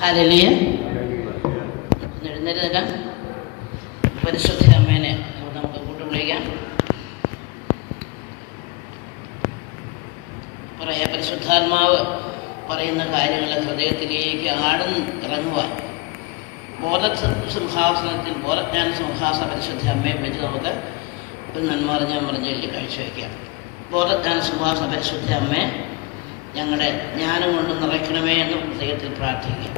Hallelujah. എഴുന്നേറ്റ് നിൽക്കാം. പരിശുദ്ധ അമ്മേനെ നമുക്ക് കൂട്ടുവിളിക്കാം. പറയാ പരിശുദ്ധാത്മാവ് പറയുന്ന കാര്യങ്ങൾ ഹൃദയത്തിലേക്ക് ഇറങ്ങുവാൻ ബോധസിംഹാസനത്തിൽ ബോധജ്ഞാന സിംഹാസന പരിശുദ്ധ അമ്മയെ വെച്ച് നമുക്ക് ഒരു നന്മ പറഞ്ഞ് കാഴ്ചവെക്കാം. ബോധജ്ഞാന സിംഹാസന പരിശുദ്ധ അമ്മയെ ഞങ്ങളുടെ ജ്ഞാനം കൊണ്ട് നിറയ്ക്കണമേ എന്ന് ഹൃദയത്തിൽ പ്രാർത്ഥിക്കുക.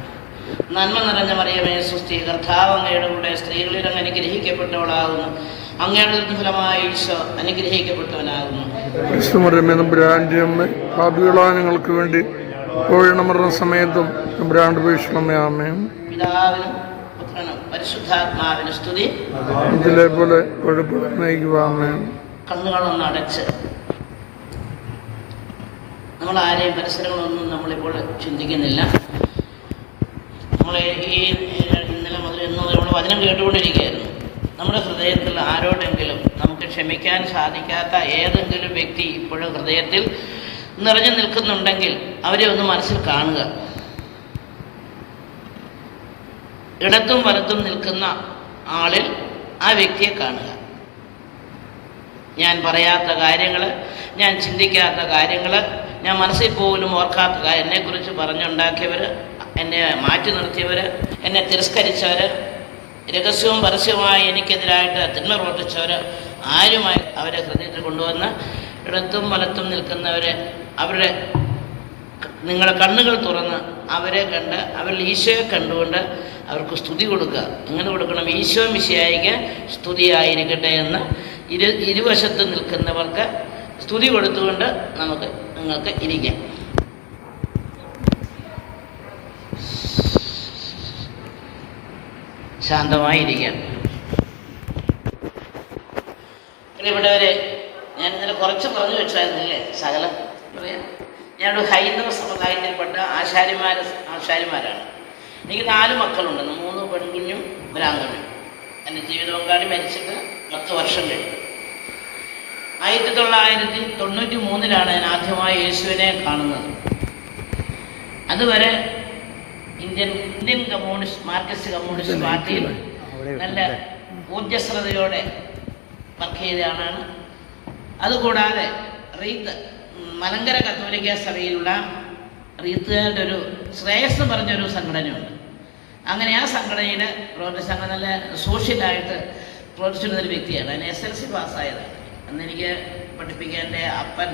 നന്മ നിറഞ്ഞ മറിയമേ സ്വസ്തി, കർത്താവ് അങ്ങയുടെ കൂടെ സ്ത്രീകളിൽ അങ്ങ് അനുഗ്രഹിക്കപ്പെട്ടവളാകുന്നു. അങ്ങയുടെ ഫലമായി ഈശോ അനുഗ്രഹിക്കപ്പെട്ടവനാകുന്നു. പാപികളായ ഞങ്ങൾക്ക് വേണ്ടി മരണ സമയത്തും പിതാവിനും പുത്രനും പരിശുദ്ധാത്മാവിന് സ്തുതി. ഇതിലെ പോലെ കണ്ണുകളൊന്ന് അടച്ച് നമ്മൾ ആരെയും പരിസരങ്ങളൊന്നും നമ്മളിപ്പോൾ ചിന്തിക്കുന്നില്ല. നമ്മൾ ഈ ഇന്നലെ മുതൽ ഇന്ന് നമ്മൾ വചനം കേട്ടുകൊണ്ടിരിക്കുകയായിരുന്നു. നമ്മുടെ ഹൃദയത്തിൽ ആരോടെങ്കിലും നമുക്ക് ക്ഷമിക്കാൻ സാധിക്കാത്ത ഏതെങ്കിലും വ്യക്തി ഇപ്പോഴും ഹൃദയത്തിൽ നിറഞ്ഞു നിൽക്കുന്നുണ്ടെങ്കിൽ അവരെ ഒന്ന് മനസ്സിൽ കാണുക. ഇടത്തും വലത്തും നിൽക്കുന്ന ആളിൽ ആ വ്യക്തിയെ കാണുക. ഞാൻ പറയാത്ത കാര്യങ്ങൾ, ഞാൻ ചിന്തിക്കാത്ത കാര്യങ്ങൾ, ഞാൻ മനസ്സിൽ പോലും ഓർക്കാത്ത എന്നെക്കുറിച്ച് പറഞ്ഞുണ്ടാക്കിയവർ, എന്നെ മാറ്റി നിർത്തിയവർ, എന്നെ തിരസ്കരിച്ചവർ, രഹസ്യവും പരസ്യവുമായി എനിക്കെതിരായിട്ട് തിന്മ പ്രവർത്തിച്ചവർ, ആരുമായി അവരെ ഹൃദയത്തിൽ കൊണ്ടുവന്ന് ഇടത്തും വലത്തും നിൽക്കുന്നവരെ അവരുടെ നിങ്ങളുടെ കണ്ണുകൾ തുറന്ന് അവരെ കണ്ട് അവരിൽ ഈശോയെ കണ്ടുകൊണ്ട് അവർക്ക് സ്തുതി കൊടുക്കുക. എങ്ങനെ കൊടുക്കണം? ഈശോ മിശിഹായിക്ക് സ്തുതിയായിരിക്കട്ടെ എന്ന് ഇരുവശത്ത് നിൽക്കുന്നവർക്ക് സ്തുതി കൊടുത്തുകൊണ്ട് നിങ്ങൾക്ക് ഇരിക്കാം. ശാന്തമായിരിക്കാം. പ്രിയപ്പെട്ടവരെ, ഞാൻ ഇന്നലെ കുറച്ച് പറഞ്ഞു വെച്ചായിരുന്നില്ലേ സകലം പറയാം. ഞാനൊരു ഹൈന്ദവ സമുദായത്തിൽപ്പെട്ട ആശാരിമാരാണ്. എനിക്ക് 4 മക്കളുണ്ട്, 3 പെൺകുഞ്ഞും 1 ആൺകുഞ്ഞും. എൻ്റെ ജീവിത പങ്കാളി മരിച്ചിട്ട് 10 വർഷം കഴിഞ്ഞു. 1993 ഞാൻ ആദ്യമായി യേശുവിനെ കാണുന്നത്. അതുവരെ ഇന്ത്യൻ മാർക്സിസ്റ്റ് കമ്മ്യൂണിസ്റ്റ് പാർട്ടിയിൽ നല്ല ഊർജ്ജസ്വലതയോടെ വർക്ക് ചെയ്ത ആളാണ്. അതുകൂടാതെ മലങ്കര കത്തോലിക്ക സഭയിലുള്ള റീത്തുകാരുടെ ഒരു ശ്രേയസ് പറഞ്ഞൊരു സംഘടനയുണ്ട്. അങ്ങനെ ആ സംഘടനയുടെ സംഘടന നല്ല സോഷ്യലായിട്ട് പ്രവർത്തിച്ചിരുന്നൊരു വ്യക്തിയാണ്. അതിന് SLC പാസ്സായതാണ്. അന്ന് എനിക്ക് പഠിപ്പിക്കാൻ എൻ്റെ അപ്പൻ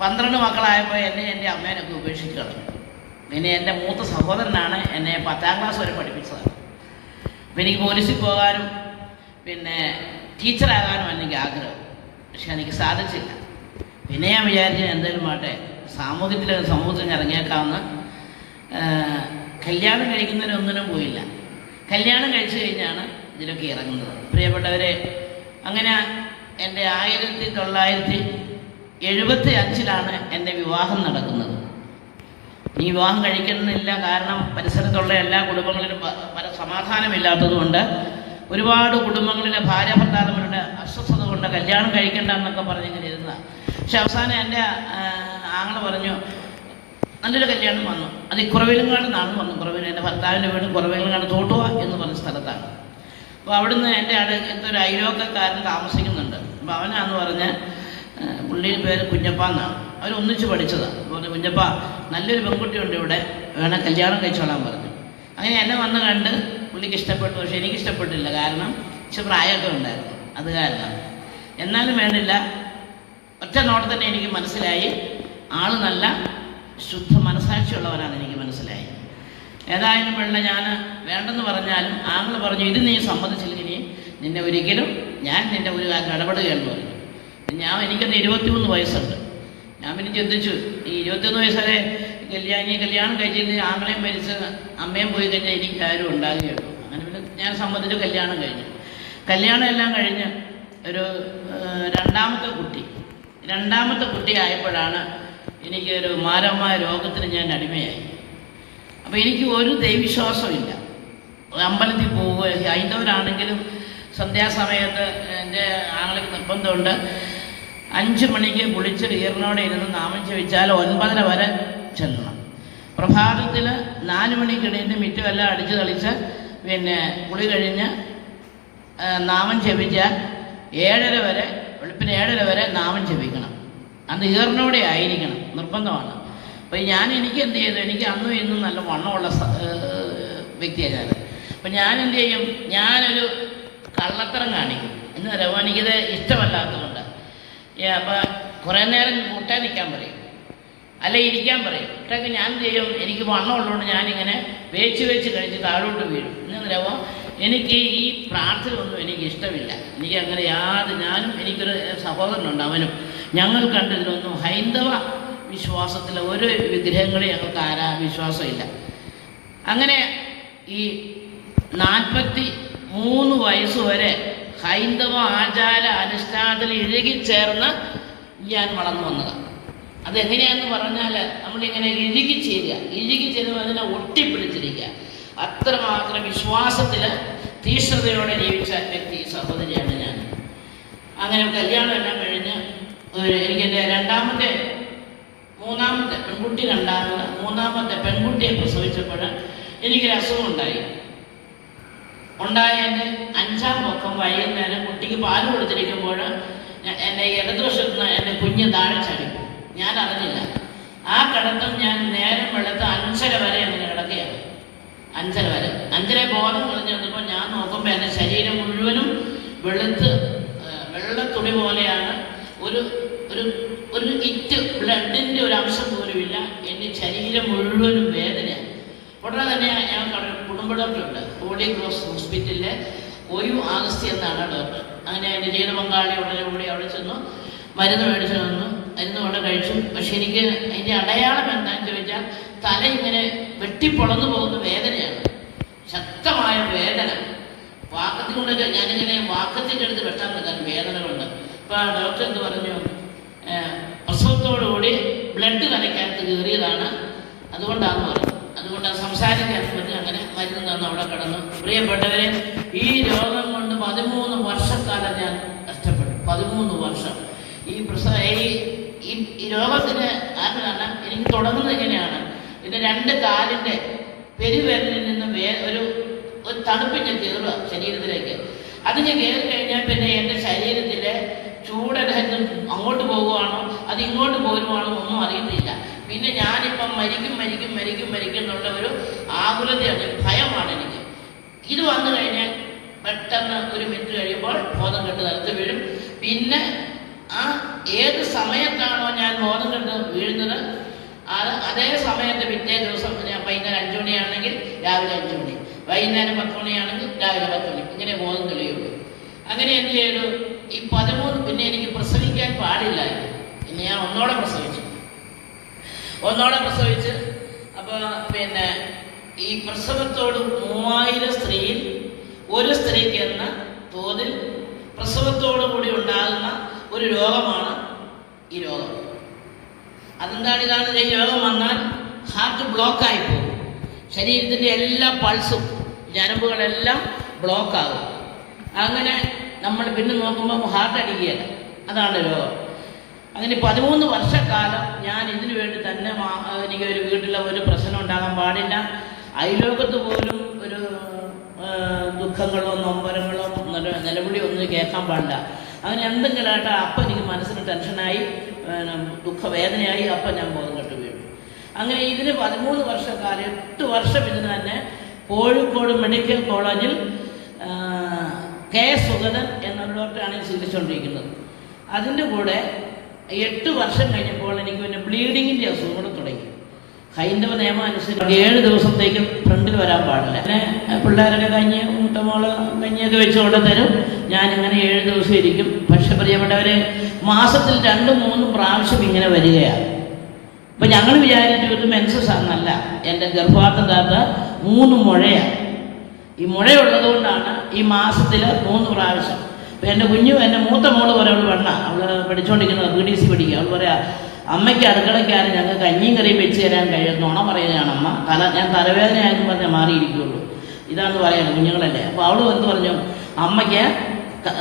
12 മക്കളായപ്പോൾ എന്നെ എൻ്റെ അമ്മേനൊക്കെ ഉപേക്ഷിച്ച് കളഞ്ഞു. പിന്നെ എൻ്റെ മൂത്ത സഹോദരനാണ് എന്നെ 10ാം ക്ലാസ് വരെ പഠിപ്പിച്ചതാണ്. അപ്പം എനിക്ക് പോലീസിൽ പോകാനും പിന്നെ ടീച്ചറാകാനും എനിക്ക് ആഗ്രഹം. പക്ഷെ എനിക്ക് സാധിച്ചില്ല. പിന്നെ ഞാൻ വിചാരിച്ചു എന്തായാലും മാട്ടെ, സമൂഹത്തിൽ ഇറങ്ങിയേക്കാവുന്ന കല്യാണം കഴിക്കുന്നതിനൊന്നിനും പോയില്ല. കല്യാണം കഴിച്ചു കഴിഞ്ഞാണ് ഇതിലൊക്കെ ഇറങ്ങുന്നത്. പ്രിയപ്പെട്ടവരെ, അങ്ങനെ എൻ്റെ 1975 എൻ്റെ വിവാഹം നടക്കുന്നത്. ഈ വിവാഹം കഴിക്കുന്നില്ല, കാരണം പരിസരത്തുള്ള എല്ലാ കുടുംബങ്ങളിലും പല സമാധാനമില്ലാത്തതുകൊണ്ട് ഒരുപാട് കുടുംബങ്ങളിലെ ഭാര്യ ഭർത്താക്കന്മാരുടെ അസ്വസ്ഥത കൊണ്ട് കല്യാണം കഴിക്കണ്ട എന്നൊക്കെ പറഞ്ഞിങ്ങനെ ഇരുന്നതാണ്. പക്ഷെ അവസാനം എൻ്റെ ആങ്ങള പറഞ്ഞു, നല്ലൊരു കല്യാണം വന്നു. അത് കുറവിലങ്ങാട് നിന്നാണ് വന്നു. എൻ്റെ ഭർത്താവിൻ്റെ വീട് കുറവിലങ്ങാട് തോട്ടുവ എന്ന് പറഞ്ഞ സ്ഥലത്താണ്. അപ്പോൾ അവിടുന്ന് എൻ്റെ അടുത്തൊരു അയലോക്കക്കാരൻ താമസിക്കുന്നുണ്ട്. അപ്പോൾ അവനാന്ന് പറഞ്ഞ് പുള്ളിയുടെ പേര് കുഞ്ഞപ്പ എന്നാണ്. അവരൊന്നിച്ച് പഠിച്ചതാണ്. അപ്പോൾ കുഞ്ഞപ്പ, നല്ലൊരു പെൺകുട്ടിയുണ്ട് ഇവിടെ, വേണേൽ കല്യാണം കഴിച്ചോളാൻ പറഞ്ഞു. അങ്ങനെ എന്നെ വന്ന് കണ്ട് പുള്ളിക്ക് ഇഷ്ടപ്പെട്ടു. പക്ഷെ എനിക്കിഷ്ടപ്പെട്ടില്ല, കാരണം ഇച്ചിരി പ്രായമൊക്കെ ഉണ്ടായിരുന്നു. അത് കാരണം എന്നാലും വേണ്ടില്ല, ഒറ്റ നോട്ടം തന്നെ എനിക്ക് മനസ്സിലായി ആൾ നല്ല ശുദ്ധ മനസാക്ഷിയുള്ളവരാണ്. എനിക്ക് മനസ്സിലായി. ഏതായാലും വേണ്ട, ഞാൻ വേണ്ടെന്ന് പറഞ്ഞാലും ആങ്ങൾ പറഞ്ഞു, ഇത് നീ സമ്മതിച്ചില്ലെങ്കിൽ നിന്നെ ഒരിക്കലും ഞാൻ നിൻ്റെ ഒരു കാര്യം ഇടപെടുകയെന്ന് പറഞ്ഞു. എനിക്കന്ന് 23 വയസ്സുണ്ട്. ഞാൻ പിന്നെ ചിന്തിച്ചു, ഈ 21 വയസ്സുവരെ കല്യാണം കഴിച്ചിട്ട് ആങ്ങളെയും മരിച്ച് അമ്മയും പോയി കഴിഞ്ഞാൽ എനിക്ക് ആരും ഉണ്ടാകുകയുള്ളൂ. അങ്ങനെ പിന്നെ ഞാൻ സംബന്ധിച്ച് കല്യാണം കഴിഞ്ഞു. കല്യാണം എല്ലാം കഴിഞ്ഞ് ഒരു രണ്ടാമത്തെ കുട്ടി ആയപ്പോഴാണ് എനിക്കൊരു മാരകമായ രോഗത്തിന് ഞാൻ അടിമയായി. അപ്പോൾ എനിക്ക് ഒരു ദൈവവിശ്വാസമില്ല. അമ്പലത്തിൽ പോവുക, ഹൈന്ദവരാണെങ്കിലും സന്ധ്യാസമയത്ത് എൻ്റെ ആങ്ങൾക്ക് നിർബന്ധമുണ്ട് 5 മണിക്ക് കുളിച്ച് ഈറിനോടെ ഇരുന്ന് നാമം ജപിച്ചാൽ 9:30 വരെ ചെല്ലണം. പ്രഭാതത്തിൽ 4 മണിക്ക് എണീറ്റ് മിറ്റമെല്ലാം അടിച്ച് തളിച്ച് കുളി കഴിഞ്ഞ് നാമം ജപിച്ചാൽ 7:30 വരെ, വെളുപ്പിന് 7:30 വരെ നാമം ജപിക്കണം. അത് ഈറിനോടെ ആയിരിക്കണം, നിർബന്ധമാണ്. അപ്പോൾ എനിക്ക് എന്ത് ചെയ്തു, എനിക്ക് അന്നും ഇന്നും നല്ല വണ്ണമുള്ള വ്യക്തിയാണ് ഞാൻ. അപ്പം ഞാൻ എന്ത് ചെയ്യും, ഞാനൊരു കള്ളത്തരം കാണിക്കും. എന്ന് പറയുമ്പോൾ എനിക്കിത് ഇഷ്ടമല്ലാത്തതുകൊണ്ട് അപ്പം കുറേ നേരം മുട്ടേ നിൽക്കാൻ പറയും, അല്ലെ ഇരിക്കാൻ പറയും. ഇട്ടൊക്കെ ഞാൻ എന്ത് ചെയ്യും, എനിക്ക് വണ്ണമുള്ളതുകൊണ്ട് ഞാനിങ്ങനെ വേച്ച് കഴിച്ച് താഴോട്ട് വീഴും. എന്ന് പറയുമ്പോൾ എനിക്ക് ഈ പ്രാർത്ഥന ഒന്നും എനിക്ക് ഇഷ്ടമില്ല. എനിക്ക് അങ്ങനെ ഞാനും എനിക്കൊരു സഹോദരനുണ്ട്, അവനും. ഞങ്ങൾ കണ്ടതിലൊന്നും ഹൈന്ദവ വിശ്വാസത്തിലെ ഒരു വിഗ്രഹങ്ങളെ ഞങ്ങൾക്ക് വിശ്വാസമില്ല. അങ്ങനെ ഈ 43 വയസ്സ് വരെ ഹൈന്ദവ ആചാര അനുഷ്ഠാനത്തിൽ ഇഴുകിച്ചേർന്ന് ഞാൻ വളർന്നു വന്നതാണ്. അതെങ്ങനെയാണെന്ന് പറഞ്ഞാൽ നമ്മളിങ്ങനെ ഇഴുകിച്ചേരുമ്പോൾ അതിനെ ഒട്ടിപ്പിടിച്ചിരിക്കുക. അത്രമാത്രം വിശ്വാസത്തിൽ തീഷ്ണതയോടെ ജീവിച്ച വ്യക്തി സഹോദരിയാണ് ഞാൻ. അങ്ങനെ കല്യാണം എല്ലാം കഴിഞ്ഞ് എനിക്ക് മൂന്നാമത്തെ പെൺകുട്ടിയെ പ്രസവിച്ചപ്പോൾ എനിക്കൊരു അസുഖം ഉണ്ടായതിൻ്റെ 5-ാം പൊക്കം വൈകുന്നേരം കുട്ടിക്ക് പാല് കൊടുത്തിരിക്കുമ്പോൾ എൻ്റെ ഇടതുവശത്ത് നിന്ന് എൻ്റെ കുഞ്ഞ് താഴെ ചാടിപ്പോയി. ഞാൻ അറിഞ്ഞില്ല. ആ കിടത്തം ഞാൻ നേരം വെളുത്ത് 5:30 വരെ അങ്ങനെ കിടക്കുകയാണ്. 5:30 വരെ. 5:30 ബോധം കളഞ്ഞു വന്നപ്പോൾ ഞാൻ നോക്കുമ്പോൾ എൻ്റെ ശരീരം മുഴുവനും വെള്ളത്തുണി പോലെയാണ്. ഒരു ഇറ്റ് ബ്ലഡിൻ്റെ ഒരു അംശം പോലുമില്ല. എൻ്റെ ശരീരം മുഴുവനും വേദനയാണ്. ഉടനെ തന്നെ ഞാൻ കുടുംബ ഡോക്ടറുണ്ട്, ഹോളി ക്രോസ് ഹോസ്പിറ്റലിലെ ആഗസ്തി എന്നാണ് ഡോക്ടർ. അങ്ങനെ എൻ്റെ ജീവിത പങ്കാളി ഉടനെ അവിടെ ചെന്നു, മരുന്ന് മേടിച്ചു വന്നു. മരുന്ന് കൊണ്ട് കഴിച്ചു. പക്ഷെ എനിക്ക് അതിൻ്റെ അടയാളം എന്താണെന്ന് ചോദിച്ചാൽ തല ഇങ്ങനെ വെട്ടിപ്പൊളന്നു പോകുന്ന വേദനയാണ്, ശക്തമായ വേദന. വാക്കത്തിലൂടെ ഞാനിങ്ങനെ വാക്കത്തിൻ്റെ അടുത്ത് വെട്ടാൻ നിൽക്കാൻ വേദന കൊണ്ട്. അപ്പോൾ ഡോക്ടർ എന്ത് പറഞ്ഞു, പ്രസവത്തോടുകൂടി ബ്ലഡ് തലയ്ക്കകത്ത് കയറിയതാണ്, അതുകൊണ്ടാണെന്ന് പറഞ്ഞു. അതുകൊണ്ട് സംസാരിക്കാൻ പറ്റി. അങ്ങനെ മരുന്ന് തന്നു അവിടെ കിടന്നു. പ്രിയപ്പെട്ടവരെ, ഈ രോഗം കൊണ്ട് 13 വർഷക്കാലം ഞാൻ കഷ്ടപ്പെട്ടു. 13 വർഷം ഈ രോഗത്തിന് കാരണം എനിക്ക് തുടങ്ങുന്നത് എങ്ങനെയാണ്, ഇതിൻ്റെ 2 കാലിൻ്റെ പെരുവിരലിൽ നിന്ന് ഒരു തണുപ്പിഞ്ഞ് കയറുക ശരീരത്തിലേക്ക്. അതിന് കയറി കഴിഞ്ഞാൽ പിന്നെ എൻ്റെ ശരീരത്തിലെ ചൂടെല്ലാം അങ്ങോട്ട് പോകുവാണോ അത് ഇങ്ങോട്ട് പോരുവാണോ ഒന്നും അറിയത്തില്ല. പിന്നെ ഞാനിപ്പം മരിക്കും എന്നുള്ള ഒരു ആകുലതയാണ്, ഭയമാണ് എനിക്ക്. ഇത് വന്നു കഴിഞ്ഞാൽ പെട്ടെന്ന് ഒരു മിനിറ്റ് കഴിയുമ്പോൾ ബോധം കെട്ട് നിലത്ത് വീഴും. പിന്നെ ഏത് സമയത്താണോ ഞാൻ ബോധം കെട്ട് വീഴുന്നത് അതേ സമയത്ത് പിറ്റേ ദിവസം വൈകുന്നേരം 5 മണിയാണെങ്കിൽ രാവിലെ 5 മണി, വൈകുന്നേരം 10 മണിയാണെങ്കിൽ രാവിലെ 10 മണി, ഇങ്ങനെ ബോധം തെളിയുള്ളൂ. അങ്ങനെ എന്ത് ചെയ്തു, ഈ 13 പിന്നെ എനിക്ക് പ്രസവിക്കാൻ പാടില്ലായിരുന്നു. പിന്നെ ഞാൻ ഒന്നോടെ പ്രസവിച്ചു. അപ്പോൾ ഈ പ്രസവത്തോട് 3000 സ്ത്രീയിൽ ഒരു സ്ത്രീക്ക് എന്ന തോതിൽ പ്രസവത്തോടു കൂടി ഉണ്ടാകുന്ന ഒരു രോഗമാണ് ഈ രോഗം. ഇതാണ് ഈ രോഗം വന്നാൽ ഹാർട്ട് ബ്ലോക്കായി പോകും. ശരീരത്തിൻ്റെ എല്ലാ പൾസും ഞരമ്പുകളെല്ലാം ബ്ലോക്കാകും. അങ്ങനെ നമ്മൾ പിന്നെ നോക്കുമ്പോൾ ഹാർട്ട് അടിക്കുകയല്ല, അതാണ് രോഗം. അങ്ങനെ 13 വർഷക്കാലം ഞാൻ ഇതിനു വേണ്ടി തന്നെ എനിക്കൊരു വീട്ടിലെ ഒരു പ്രശ്നം ഉണ്ടാകാൻ പാടില്ല. അയലോകത്ത് പോലും ഒരു ദുഃഖങ്ങളോ നൊമ്പരങ്ങളോ നിലവിളി ഒന്നും കേൾക്കാൻ പാടില്ല. അങ്ങനെ എന്തെങ്കിലുമായിട്ട് അപ്പം എനിക്ക് മനസ്സിന് ടെൻഷനായി, ദുഃഖവേദനയായി, അപ്പം ഞാൻ ബോധം കെട്ട് വീഴും. അങ്ങനെ ഇതിന് 13 വർഷക്കാലം 8 വർഷം ഇതിന് തന്നെ കോഴിക്കോട് മെഡിക്കൽ കോളേജിൽ കെ സുഗതൻ എന്നൊരു ഡോക്ടറാണ് ചികിത്സിച്ചുകൊണ്ടിരിക്കുന്നത്. അതിൻ്റെ കൂടെ 8 വർഷം കഴിഞ്ഞപ്പോൾ എനിക്ക് പിന്നെ ബ്ലീഡിങ്ങിൻ്റെ അസുഖം കൂടെ തുടങ്ങി. ഹൈന്ദവ നിയമം അനുസരിച്ച് 7 ദിവസത്തേക്ക് ഫ്രണ്ടിൽ വരാൻ പാടില്ല. അങ്ങനെ പിള്ളേരൊക്കെ മൂത്തമോള് കഞ്ഞിയൊക്കെ വെച്ചുകൊണ്ട് തരും. ഞാനിങ്ങനെ 7 ദിവസം ഇരിക്കും. പക്ഷെ പ്രിയപ്പെട്ടവരെ, മാസത്തിൽ 2-3 പ്രാവശ്യം ഇങ്ങനെ വരികയാണ്. അപ്പം ഞങ്ങൾ വിചാരിച്ചു ഇത് മെൻസസ് ആണെന്നല്ല, എൻ്റെ ഗർഭാർത്ഥത്താത്ത 3 മുഴയാണ്. ഈ മുഴയുള്ളത് കൊണ്ടാണ് ഈ മാസത്തിൽ 3 പ്രാവശ്യം. അപ്പം എൻ്റെ എൻ്റെ മൂത്ത മോള് പോലെ അവൾ അവൾ പഠിച്ചുകൊണ്ടിരിക്കുന്നത് PDC പഠിക്കുക. അവൾ പറയാ, അമ്മയ്ക്ക് അടുക്കളയ്ക്കാരും ഞങ്ങൾക്ക് കഞ്ഞിയും കറിയും വെച്ച് തരാൻ കഴിയും, നുണ പറയുന്നതാണ് അമ്മ. ഞാൻ തലവേദനയായെന്ന് പറഞ്ഞാൽ മാറിയിരിക്കുള്ളൂ. ഇതാന്ന് പറയണം, കുഞ്ഞുങ്ങളല്ലേ. അപ്പോൾ അവൾ എന്ത് പറഞ്ഞു, അമ്മയ്ക്ക്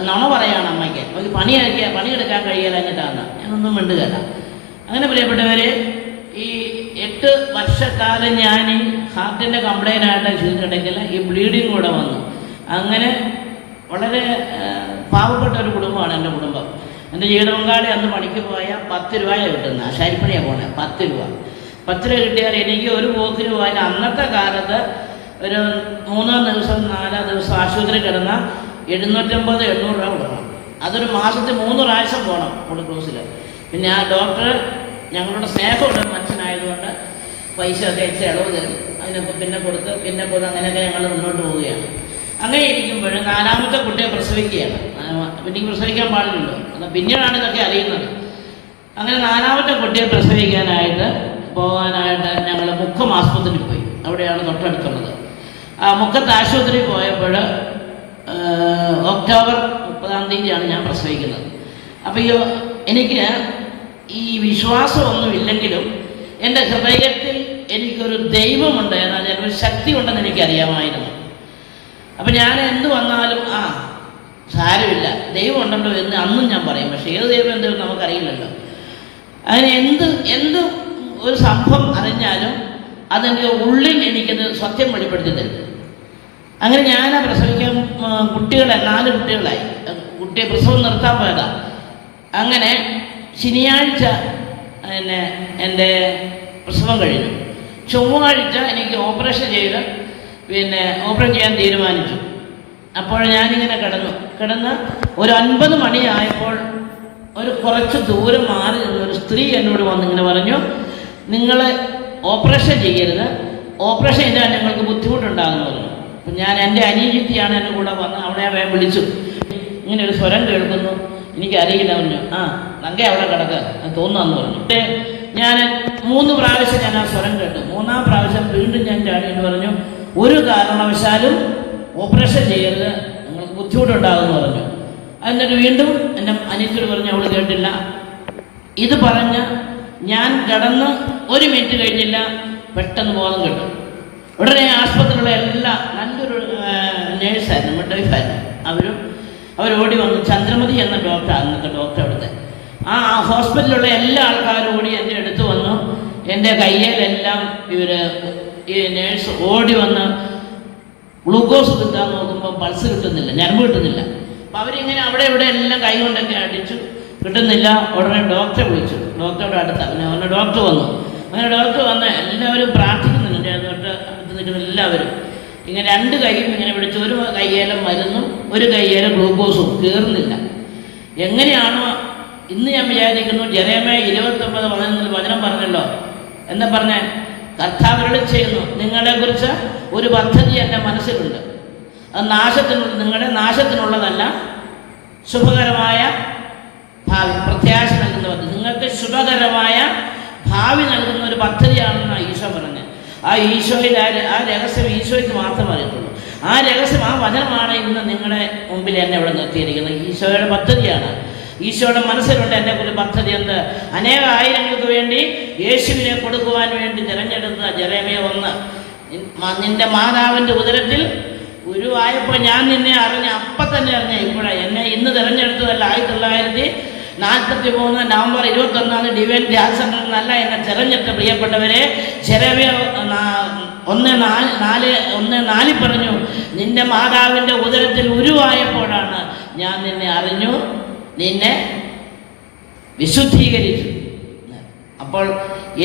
നുണ പറയാണ്, അമ്മയ്ക്ക് നമുക്ക് പണിയെടുക്കാൻ കഴിയില്ല എന്നിട്ടാണ്. ഞാനൊന്നും മിണ്ടുകയല്ല. അങ്ങനെ പ്രിയപ്പെട്ടവരെ, ഈ 8 വർഷക്കാലം ഞാൻ ഈ ഹാർട്ടിൻ്റെ കംപ്ലൈൻ്റ് ആയിട്ട് ചെയ്തിട്ടുണ്ടെങ്കിൽ ഈ ബ്ലീഡിങ് കൂടെ വന്നു. അങ്ങനെ വളരെ പാവപ്പെട്ട ഒരു കുടുംബമാണ് എൻ്റെ കുടുംബം. എൻ്റെ ജീവിത പങ്കാളി അന്ന് പണിക്ക് പോയാൽ 10 രൂപയാണ് കിട്ടുന്നത്. ആശാരിപ്പണിയാണ് പോണേ. 10 രൂപ കിട്ടിയാൽ എനിക്ക് ഒരു പോക്കിന് പോയാൽ അന്നത്തെ കാലത്ത് ഒരു 3 ദിവസം 4 ദിവസം ആശുപത്രി കിടന്ന 750-800 രൂപ കൊടുക്കണം. അതൊരു മാസത്തിൽ 3 പ്രാവശ്യം പോകണം ബ്ലൂക്കോസിൽ. പിന്നെ ആ ഡോക്ടർ ഞങ്ങളുടെ സ്നേഹമുള്ള മനുഷ്യനായതുകൊണ്ട് പൈസ ഒക്കെ ഇളവ് തരും. അതിനൊക്കെ പിന്നെ കൊടുത്ത് അങ്ങനെയൊക്കെ ഞങ്ങൾ മുന്നോട്ട് പോവുകയാണ്. അങ്ങനെ ഇരിക്കുമ്പോൾ 4ാമത്തെ കുട്ടിയെ പ്രസവിക്കുകയാണ്. പിന്നെ പ്രസവിക്കാൻ പാടില്ലല്ലോ, എന്നാൽ പിന്നീടാണ് ഇതൊക്കെ അറിയുന്നത്. അങ്ങനെ 4ാമത്തെ കുട്ടിയെ പ്രസവിക്കാനായിട്ട് പോകാനായിട്ട് ഞങ്ങൾ മുക്കം ആസ്പത്രിയിൽ പോയി. അവിടെയാണ് തൊട്ടടുത്തുള്ളത്. ആ മുക്കത്ത് ആശുപത്രിയിൽ പോയപ്പോൾ ഒക്ടോബർ 30-ാം തീയതിയാണ് ഞാൻ പ്രസവിക്കുന്നത്. അപ്പോൾ എനിക്ക് ഈ വിശ്വാസമൊന്നുമില്ലെങ്കിലും എൻ്റെ ഹൃദയത്തിൽ എനിക്കൊരു ദൈവമുണ്ട്, എന്നാൽ ഒരു ശക്തി ഉണ്ടെന്ന് എനിക്കറിയാമായിരുന്നു. അപ്പം ഞാൻ എന്ത് വന്നാലും സാരമില്ല, ദൈവം ഉണ്ടല്ലോ എന്ന് അന്നും ഞാൻ പറയും. പക്ഷേ ഏത് ദൈവം എന്തെങ്കിലും നമുക്കറിയില്ലല്ലോ. അങ്ങനെ എന്ത് ഒരു സംഭവം അറിഞ്ഞാലും അതെൻ്റെ ഉള്ളിൽ എനിക്കത് സത്യം വെളിപ്പെടുത്തി തരും. അങ്ങനെ ഞാൻ പ്രസവിക്കാൻ കുട്ടികളെ 4 കുട്ടികളായി. കുട്ടിയെ പ്രസവം നിർത്താൻ പോയതാണ്. അങ്ങനെ ശനിയാഴ്ച എൻ്റെ പ്രസവം കഴിഞ്ഞു. ചൊവ്വാഴ്ച എനിക്ക് ഓപ്പറേഷൻ ചെയ്യാൻ തീരുമാനിച്ചു. അപ്പോൾ ഞാനിങ്ങനെ കിടന്ന് ഒരു 9 മണിയായപ്പോൾ കുറച്ച് ദൂരം മാറി നിന്നൊരു സ്ത്രീ എന്നോട് വന്നിങ്ങനെ പറഞ്ഞു, നിങ്ങൾ ഓപ്പറേഷൻ ചെയ്യരുത്, ഓപ്പറേഷൻ ചെയ്താൽ ഞങ്ങൾക്ക് ബുദ്ധിമുട്ടുണ്ടാകുന്നു പറഞ്ഞു. അപ്പം ഞാൻ എൻ്റെ അനിയത്തിയാണ് എൻ്റെ കൂടെ വന്ന് അവളെ വിളിച്ചു. ഇങ്ങനെ ഒരു സ്വരം കേൾക്കുന്നു, എനിക്കറിയില്ല പറഞ്ഞു. നങ്ക അവിടെ കിടക്കുക തോന്നുന്നു പറഞ്ഞു. ഞാൻ 3 പ്രാവശ്യം ഞാൻ ആ സ്വരം കേട്ടു. 3-ാം പ്രാവശ്യം വീണ്ടും ഞാൻ ചാടിയിട്ട് പറഞ്ഞു, ഒരു കാരണവശാലും ഓപ്പറേഷൻ ചെയ്യരുത്, നിങ്ങൾക്ക് ബുദ്ധിമുട്ടുണ്ടാകുമെന്ന് പറഞ്ഞു. എന്നിട്ട് വീണ്ടും എൻ്റെ അനിയത്തിയോട് പറഞ്ഞു, അവൾ കേട്ടില്ല. ഇത് പറഞ്ഞ് ഞാൻ കിടന്ന് 1 മിനിറ്റ് കഴിഞ്ഞില്ല, പെട്ടെന്ന് ബോധം കിട്ടും. ഉടനെ ആശുപത്രിയിലുള്ള നല്ലൊരു നേഴ്സായിരുന്നു, മിഡ്വൈഫായിരുന്നു. അവരോടി വന്നു. ചന്ദ്രമതി എന്ന ഡോക്ടർ, അന്നത്തെ ഡോക്ടർ അവിടുത്തെ. ആ ഹോസ്പിറ്റലിലുള്ള എല്ലാ ആൾക്കാരും ഓടി എൻ്റെ അടുത്ത് വന്നു. എൻ്റെ കയ്യിലെല്ലാം ഈ നേഴ്സ് ഓടി വന്ന് ഗ്ലൂക്കോസ് കിട്ടാൻ നോക്കുമ്പോൾ പൾസ് കിട്ടുന്നില്ല, ഞരമ്പ് കിട്ടുന്നില്ല. അപ്പോൾ അവരിങ്ങനെ അവിടെ ഇവിടെ എല്ലാം കൈ കൊണ്ടൊക്കെ അടിച്ചു, കിട്ടുന്നില്ല. ഉടനെ ഡോക്ടറെ വിളിച്ചു. ഡോക്ടറുടെ അടുത്ത് ഡോക്ടർ വന്നു. അങ്ങനെ ഡോക്ടർ വന്ന് എല്ലാവരും പ്രാർത്ഥിക്കുന്നുണ്ട്. അടുത്ത് നിൽക്കുന്ന എല്ലാവരും ഇങ്ങനെ 2 കൈയും ഇങ്ങനെ പിടിച്ച്, ഒരു കയ്യേലെ മരുന്നും ഒരു കയ്യേലെ ഗ്ലൂക്കോസും കയറുന്നില്ല. എങ്ങനെയാണോ ഇന്ന് ഞാൻ വിചാരിക്കുന്നു, ജെറമ്യാ 29:11 വചനം പറഞ്ഞല്ലോ. എന്താ പറഞ്ഞേ? കർത്താവ് അരുളി ചെയ്യുന്നു, നിങ്ങളെക്കുറിച്ച് ഒരു പദ്ധതി എൻ്റെ മനസ്സിലുണ്ട്, അത് നിങ്ങളുടെ നാശത്തിനുള്ളതല്ല, ശുഭകരമായ ഭാവി, പ്രത്യാശ നൽകുന്ന പദ്ധതി. നിങ്ങൾക്ക് ശുഭകരമായ ഭാവി നൽകുന്ന ഒരു പദ്ധതിയാണെന്നാണ് ഈശോ പറഞ്ഞത്. ആ ഈശോയുടെ ആ രഹസ്യം ഈശോയ്ക്ക് മാത്രമേ അറിയത്തുള്ളൂ. ആ രഹസ്യം, ആ വചനമാണ് ഇന്ന് നിങ്ങളുടെ മുമ്പിൽ എന്നെ ഇവിടെ നിർത്തിയിരിക്കുന്നത്. ഈശോയുടെ പദ്ധതിയാണ്. ഈശോയുടെ മനസ്സിലുണ്ട് എന്നെക്കുറിച്ച് പദ്ധതി. എന്ത്? അനേക ആയിരങ്ങൾക്ക് വേണ്ടി യേശുവിനെ കൊടുക്കുവാൻ വേണ്ടി തിരഞ്ഞെടുത്ത ജെറമ്യാ 1, നിന്റെ മാതാവിൻ്റെ ഉദരത്തിൽ ഉരുവായപ്പോൾ ഞാൻ നിന്നെ അറിഞ്ഞ, അപ്പം തന്നെ അറിഞ്ഞ. ഇപ്പോഴാണ് എന്നെ ഇന്ന് തിരഞ്ഞെടുത്തതല്ല. 1943 നവംബർ 21 ഡിവൈൻ ധ്യാൻ സെന്ററിൽ നിന്നല്ല എന്നെ തിരഞ്ഞെടുത്ത പ്രിയപ്പെട്ടവരെ. ജെറമ്യാ 1:4 പറഞ്ഞു, നിന്റെ മാതാവിൻ്റെ ഉദരത്തിൽ ഉരുവായപ്പോഴാണ് ഞാൻ നിന്നെ അറിഞ്ഞു, നിന്നെ വിശുദ്ധീകരിച്ചു. അപ്പോൾ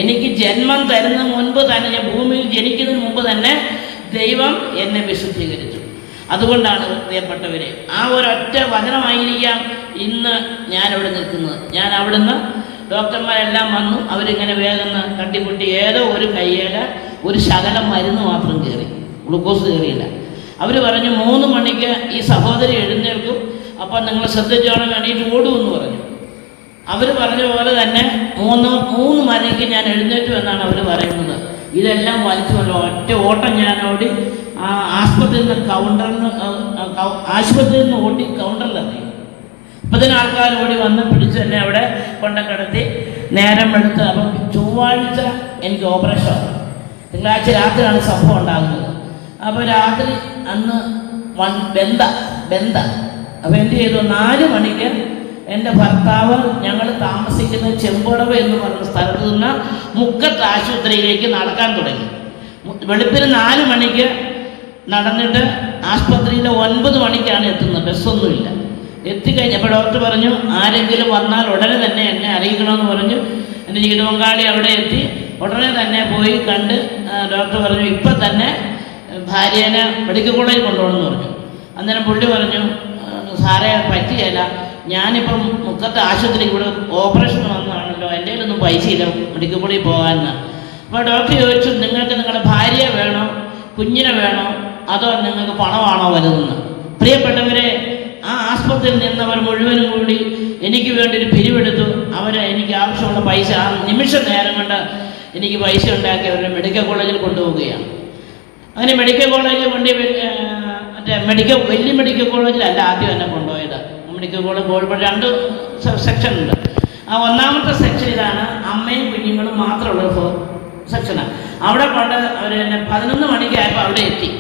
എനിക്ക് ജന്മം തരുന്ന മുൻപ് തന്നെ, ഞാൻ ഭൂമിയിൽ ജനിക്കുന്നതിന് മുമ്പ് തന്നെ ദൈവം എന്നെ വിശുദ്ധീകരിച്ചു. അതുകൊണ്ടാണ് പ്രിയപ്പെട്ടവരെ, ആ ഒരൊറ്റ വചനമായിരിക്കാം ഇന്ന് ഞാനവിടെ നിൽക്കുന്നത്. ഞാൻ അവിടുന്ന് ഡോക്ടർമാരെല്ലാം വന്നു. അവരിങ്ങനെ വേഗം തട്ടിപ്പൊട്ടി ഏതോ ഒരു കയ്യേല ഒരു ശകലം മരുന്ന് മാത്രം കയറി, ഗ്ലൂക്കോസ് കയറിയില്ല. അവർ പറഞ്ഞു 3 മണിക്ക് ഈ സഹോദരി എഴുന്നേൽക്കും, അപ്പം നിങ്ങൾ ശ്രദ്ധിച്ചോണം, വേണ്ടിയിട്ട് ഓടുമെന്ന് പറഞ്ഞു. അവർ പറഞ്ഞ പോലെ തന്നെ 3 മണിക്ക് ഞാൻ എഴുന്നേറ്റു എന്നാണ് അവർ പറയുന്നത്. ഇതെല്ലാം വലിച്ചു കൊണ്ട് ഒറ്റ ഓട്ടം ഞാൻ ഓടി ആശുപത്രിയിൽ നിന്ന് ഓടി കൗണ്ടറിലെത്തി. 30 ആൾക്കാർ ഓടി വന്ന് പിടിച്ച് എന്നെ അവിടെ കൊണ്ടക്കിടത്തി. നേരം എടുത്ത്, അപ്പം ചൊവ്വാഴ്ച എനിക്ക് ഓപ്പറേഷൻ, തിങ്കളാഴ്ച രാത്രിയാണ് സംഭവം ഉണ്ടാകുന്നത്. അപ്പോൾ രാത്രി അന്ന് ബന്ധ അപ്പോൾ എന്ത് ചെയ്തു, 4 മണിക്ക് എൻ്റെ ഭർത്താവ് ഞങ്ങൾ താമസിക്കുന്ന ചെമ്പടവ് എന്ന് പറയുന്ന സ്ഥലത്ത് നിന്ന് മുക്കത്ത് ആശുപത്രിയിലേക്ക് നടക്കാൻ തുടങ്ങി. വെളുപ്പിന് 4 മണിക്ക് നടന്നിട്ട് ആശുപത്രിയിൽ 9 മണിക്കാണ് എത്തുന്നത്. ബസ്സൊന്നുമില്ല. എത്തിക്കഴിഞ്ഞപ്പോൾ ഡോക്ടർ പറഞ്ഞു ആരെങ്കിലും വന്നാൽ ഉടനെ തന്നെ എന്നെ അറിയിക്കണമെന്ന് പറഞ്ഞു. എൻ്റെ ജീവിത പങ്കാളി അവിടെ എത്തി. ഉടനെ തന്നെ പോയി കണ്ട് ഡോക്ടർ പറഞ്ഞു ഇപ്പം തന്നെ ഭാര്യേനെ മെഡിക്കൽ കോളേജിൽ കൊണ്ടുപോകണമെന്ന് പറഞ്ഞു. അന്നേരം പുള്ളി പറഞ്ഞു സാറേ പറ്റിയല്ല, ഞാനിപ്പം മുക്കത്തെ ആശുപത്രി ഇവിടെ ഓപ്പറേഷൻ വന്നതാണല്ലോ, എൻ്റെ കയ്യിലൊന്നും പൈസ ഇല്ല മെഡിക്കൽ കോളേജിൽ പോകാമെന്ന്. അപ്പോൾ ഡോക്ടർ ചോദിച്ചു നിങ്ങൾക്ക് നിങ്ങളുടെ ഭാര്യയെ വേണോ കുഞ്ഞിനെ വേണോ അതോ നിങ്ങൾക്ക് പണമാണോ വരുന്നത്? പ്രിയപ്പെട്ടവരെ, ആ ആസ്പത്രിയിൽ നിന്നവർ മുഴുവനും കൂടി എനിക്ക് വേണ്ടി ഒരു പിരിവെടുത്തു. എനിക്ക് ആവശ്യമുള്ള പൈസ ആ നിമിഷ നേരം കൊണ്ട് എനിക്ക് പൈസ ഉണ്ടാക്കി അവരെ മെഡിക്കൽ കോളേജിൽ കൊണ്ടുപോവുകയാണ്. അങ്ങനെ മെഡിക്കൽ കോളേജിൽ മറ്റേ വലിയ മെഡിക്കൽ കോളേജിലല്ല ആദ്യം എന്നെ കൊണ്ടുപോയത്. മെഡിക്കൽ കോളേജ് പോയപ്പോൾ 2 സെക്ഷൻ ഉണ്ട്. ആ 1ാമത്തെ സെക്ഷനിലാണ് അമ്മയും കുഞ്ഞുങ്ങളും മാത്രമുള്ള സെക്ഷനാണ്. അവിടെ കൊണ്ട് അവർ എന്നെ 11 മണിക്കായപ്പോൾ അവിടെ എത്തി.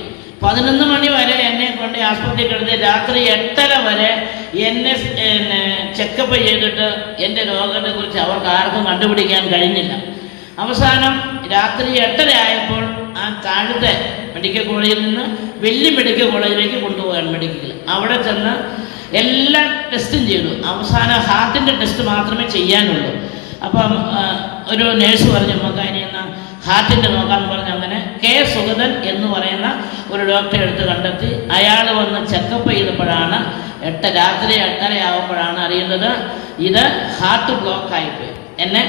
11 മണി വരെ എന്നെ കൊണ്ട് ആശുപത്രിയിൽ കിടന്ന് രാത്രി 8:30 വരെ എന്നെ ചെക്കപ്പ് ചെയ്തിട്ട് എൻ്റെ രോഗത്തെക്കുറിച്ച് അവർക്ക് ആർക്കും കണ്ടുപിടിക്കാൻ കഴിഞ്ഞില്ല. അവസാനം രാത്രി 8:30 ആയപ്പോൾ ആ താഴത്തെ മെഡിക്കൽ കോളേജിൽ നിന്ന് വലിയ മെഡിക്കൽ കോളേജിലേക്ക് കൊണ്ടുപോകാൻ മെഡിക്കൽ അവിടെ ചെന്ന് എല്ലാ ടെസ്റ്റും ചെയ്തു. അവസാനം ഹാർട്ടിൻ്റെ ടെസ്റ്റ് മാത്രമേ ചെയ്യാനുള്ളൂ. അപ്പം ഒരു നേഴ്സ് പറഞ്ഞു നമുക്ക് അതിന് ഹാർട്ടിൻ്റെ നോക്കാമെന്ന് പറഞ്ഞ് അങ്ങനെ കെ സുഗതൻ എന്ന് പറയുന്ന ഒരു ഡോക്ടറെ എടുത്ത് കണ്ടെത്തി. അയാൾ വന്ന് ചെക്കപ്പ് ചെയ്തപ്പോഴാണ് രാത്രി 8:30 ആകുമ്പോഴാണ് അറിയുന്നത് ഇത് ഹാർട്ട് ബ്ലോക്ക് ആയിപ്പോയി. എന്നെ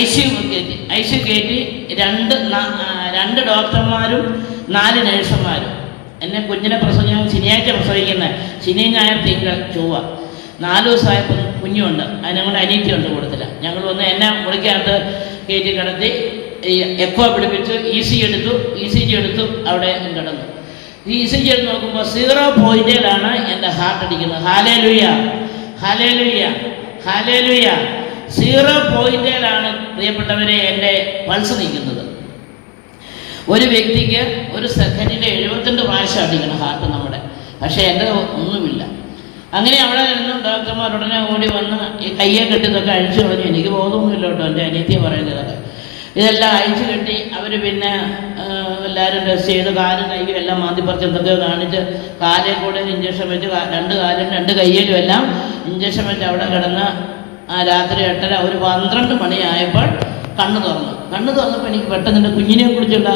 ICU കയറ്റി 2 ഡോക്ടർമാരും 4 നേഴ്സുമാരും. എന്നെ കുഞ്ഞിനെ ഞാൻ ശനിയാഴ്ച പ്രസവിക്കുന്നത്, ശനി ഞായർ തിങ്കൾ ചൊവ്വ 4 ദിവസമായപ്പോൾ കുഞ്ഞുണ്ട്. അതിനെ കൊണ്ട് അനീറ്റിയുണ്ട് കൊടുത്തില്ല. ഞങ്ങൾ വന്ന് എന്നെ മുറിക്കകത്ത് കയറ്റി കിടത്തി എക്കോ പിടിപ്പിച്ച് ECG എടുത്തു അവിടെ കിടന്നു. ECG എടുത്ത് നോക്കുമ്പോൾ 0 എൻ്റെ ഹാർട്ട് അടിക്കുന്നത്. Hallelujah hallelujah hallelujah. 0 പ്രിയപ്പെട്ടവരെ എൻ്റെ പൾസ് നിൽക്കുന്നത്. ഒരു വ്യക്തിക്ക് ഒരു സെക്കൻഡിൽ 72 പ്രാവശ്യം അടിക്കണം ഹാർട്ട് നമ്മുടെ. പക്ഷേ എൻ്റെ ഒന്നുമില്ല. അങ്ങനെ അവിടെ നിന്നും ഡോക്ടർമാർ ഉടനെ ഓടി വന്ന് ഈ കയ്യെ കെട്ടിയതൊക്കെ അഴിച്ചു കളഞ്ഞു. എനിക്ക് ബോധമൊന്നുമില്ല കേട്ടോ, എൻ്റെ അനിത്യം പറയുന്നതൊക്കെ. ഇതെല്ലാം അഴിച്ചു കെട്ടി അവർ പിന്നെ എല്ലാവരും ടെസ്റ്റ് ചെയ്ത് കാലും കൈയും എല്ലാം മാന്തിപ്പറിച്ച് എന്തൊക്കെയോ കാണിച്ച് കാലേ കൂടെ ഇഞ്ചക്ഷൻ വെച്ച് 2 കാലും 2 കയ്യിലും എല്ലാം ഇഞ്ചക്ഷൻ വെച്ച് അവിടെ കിടന്ന് രാത്രി 8:30 ഒരു 12 മണിയായപ്പോൾ കണ്ണ് തുറന്നപ്പോൾ എനിക്ക് പെട്ടെന്ന് എൻ്റെ കുഞ്ഞിനെ കുറിച്ചുള്ള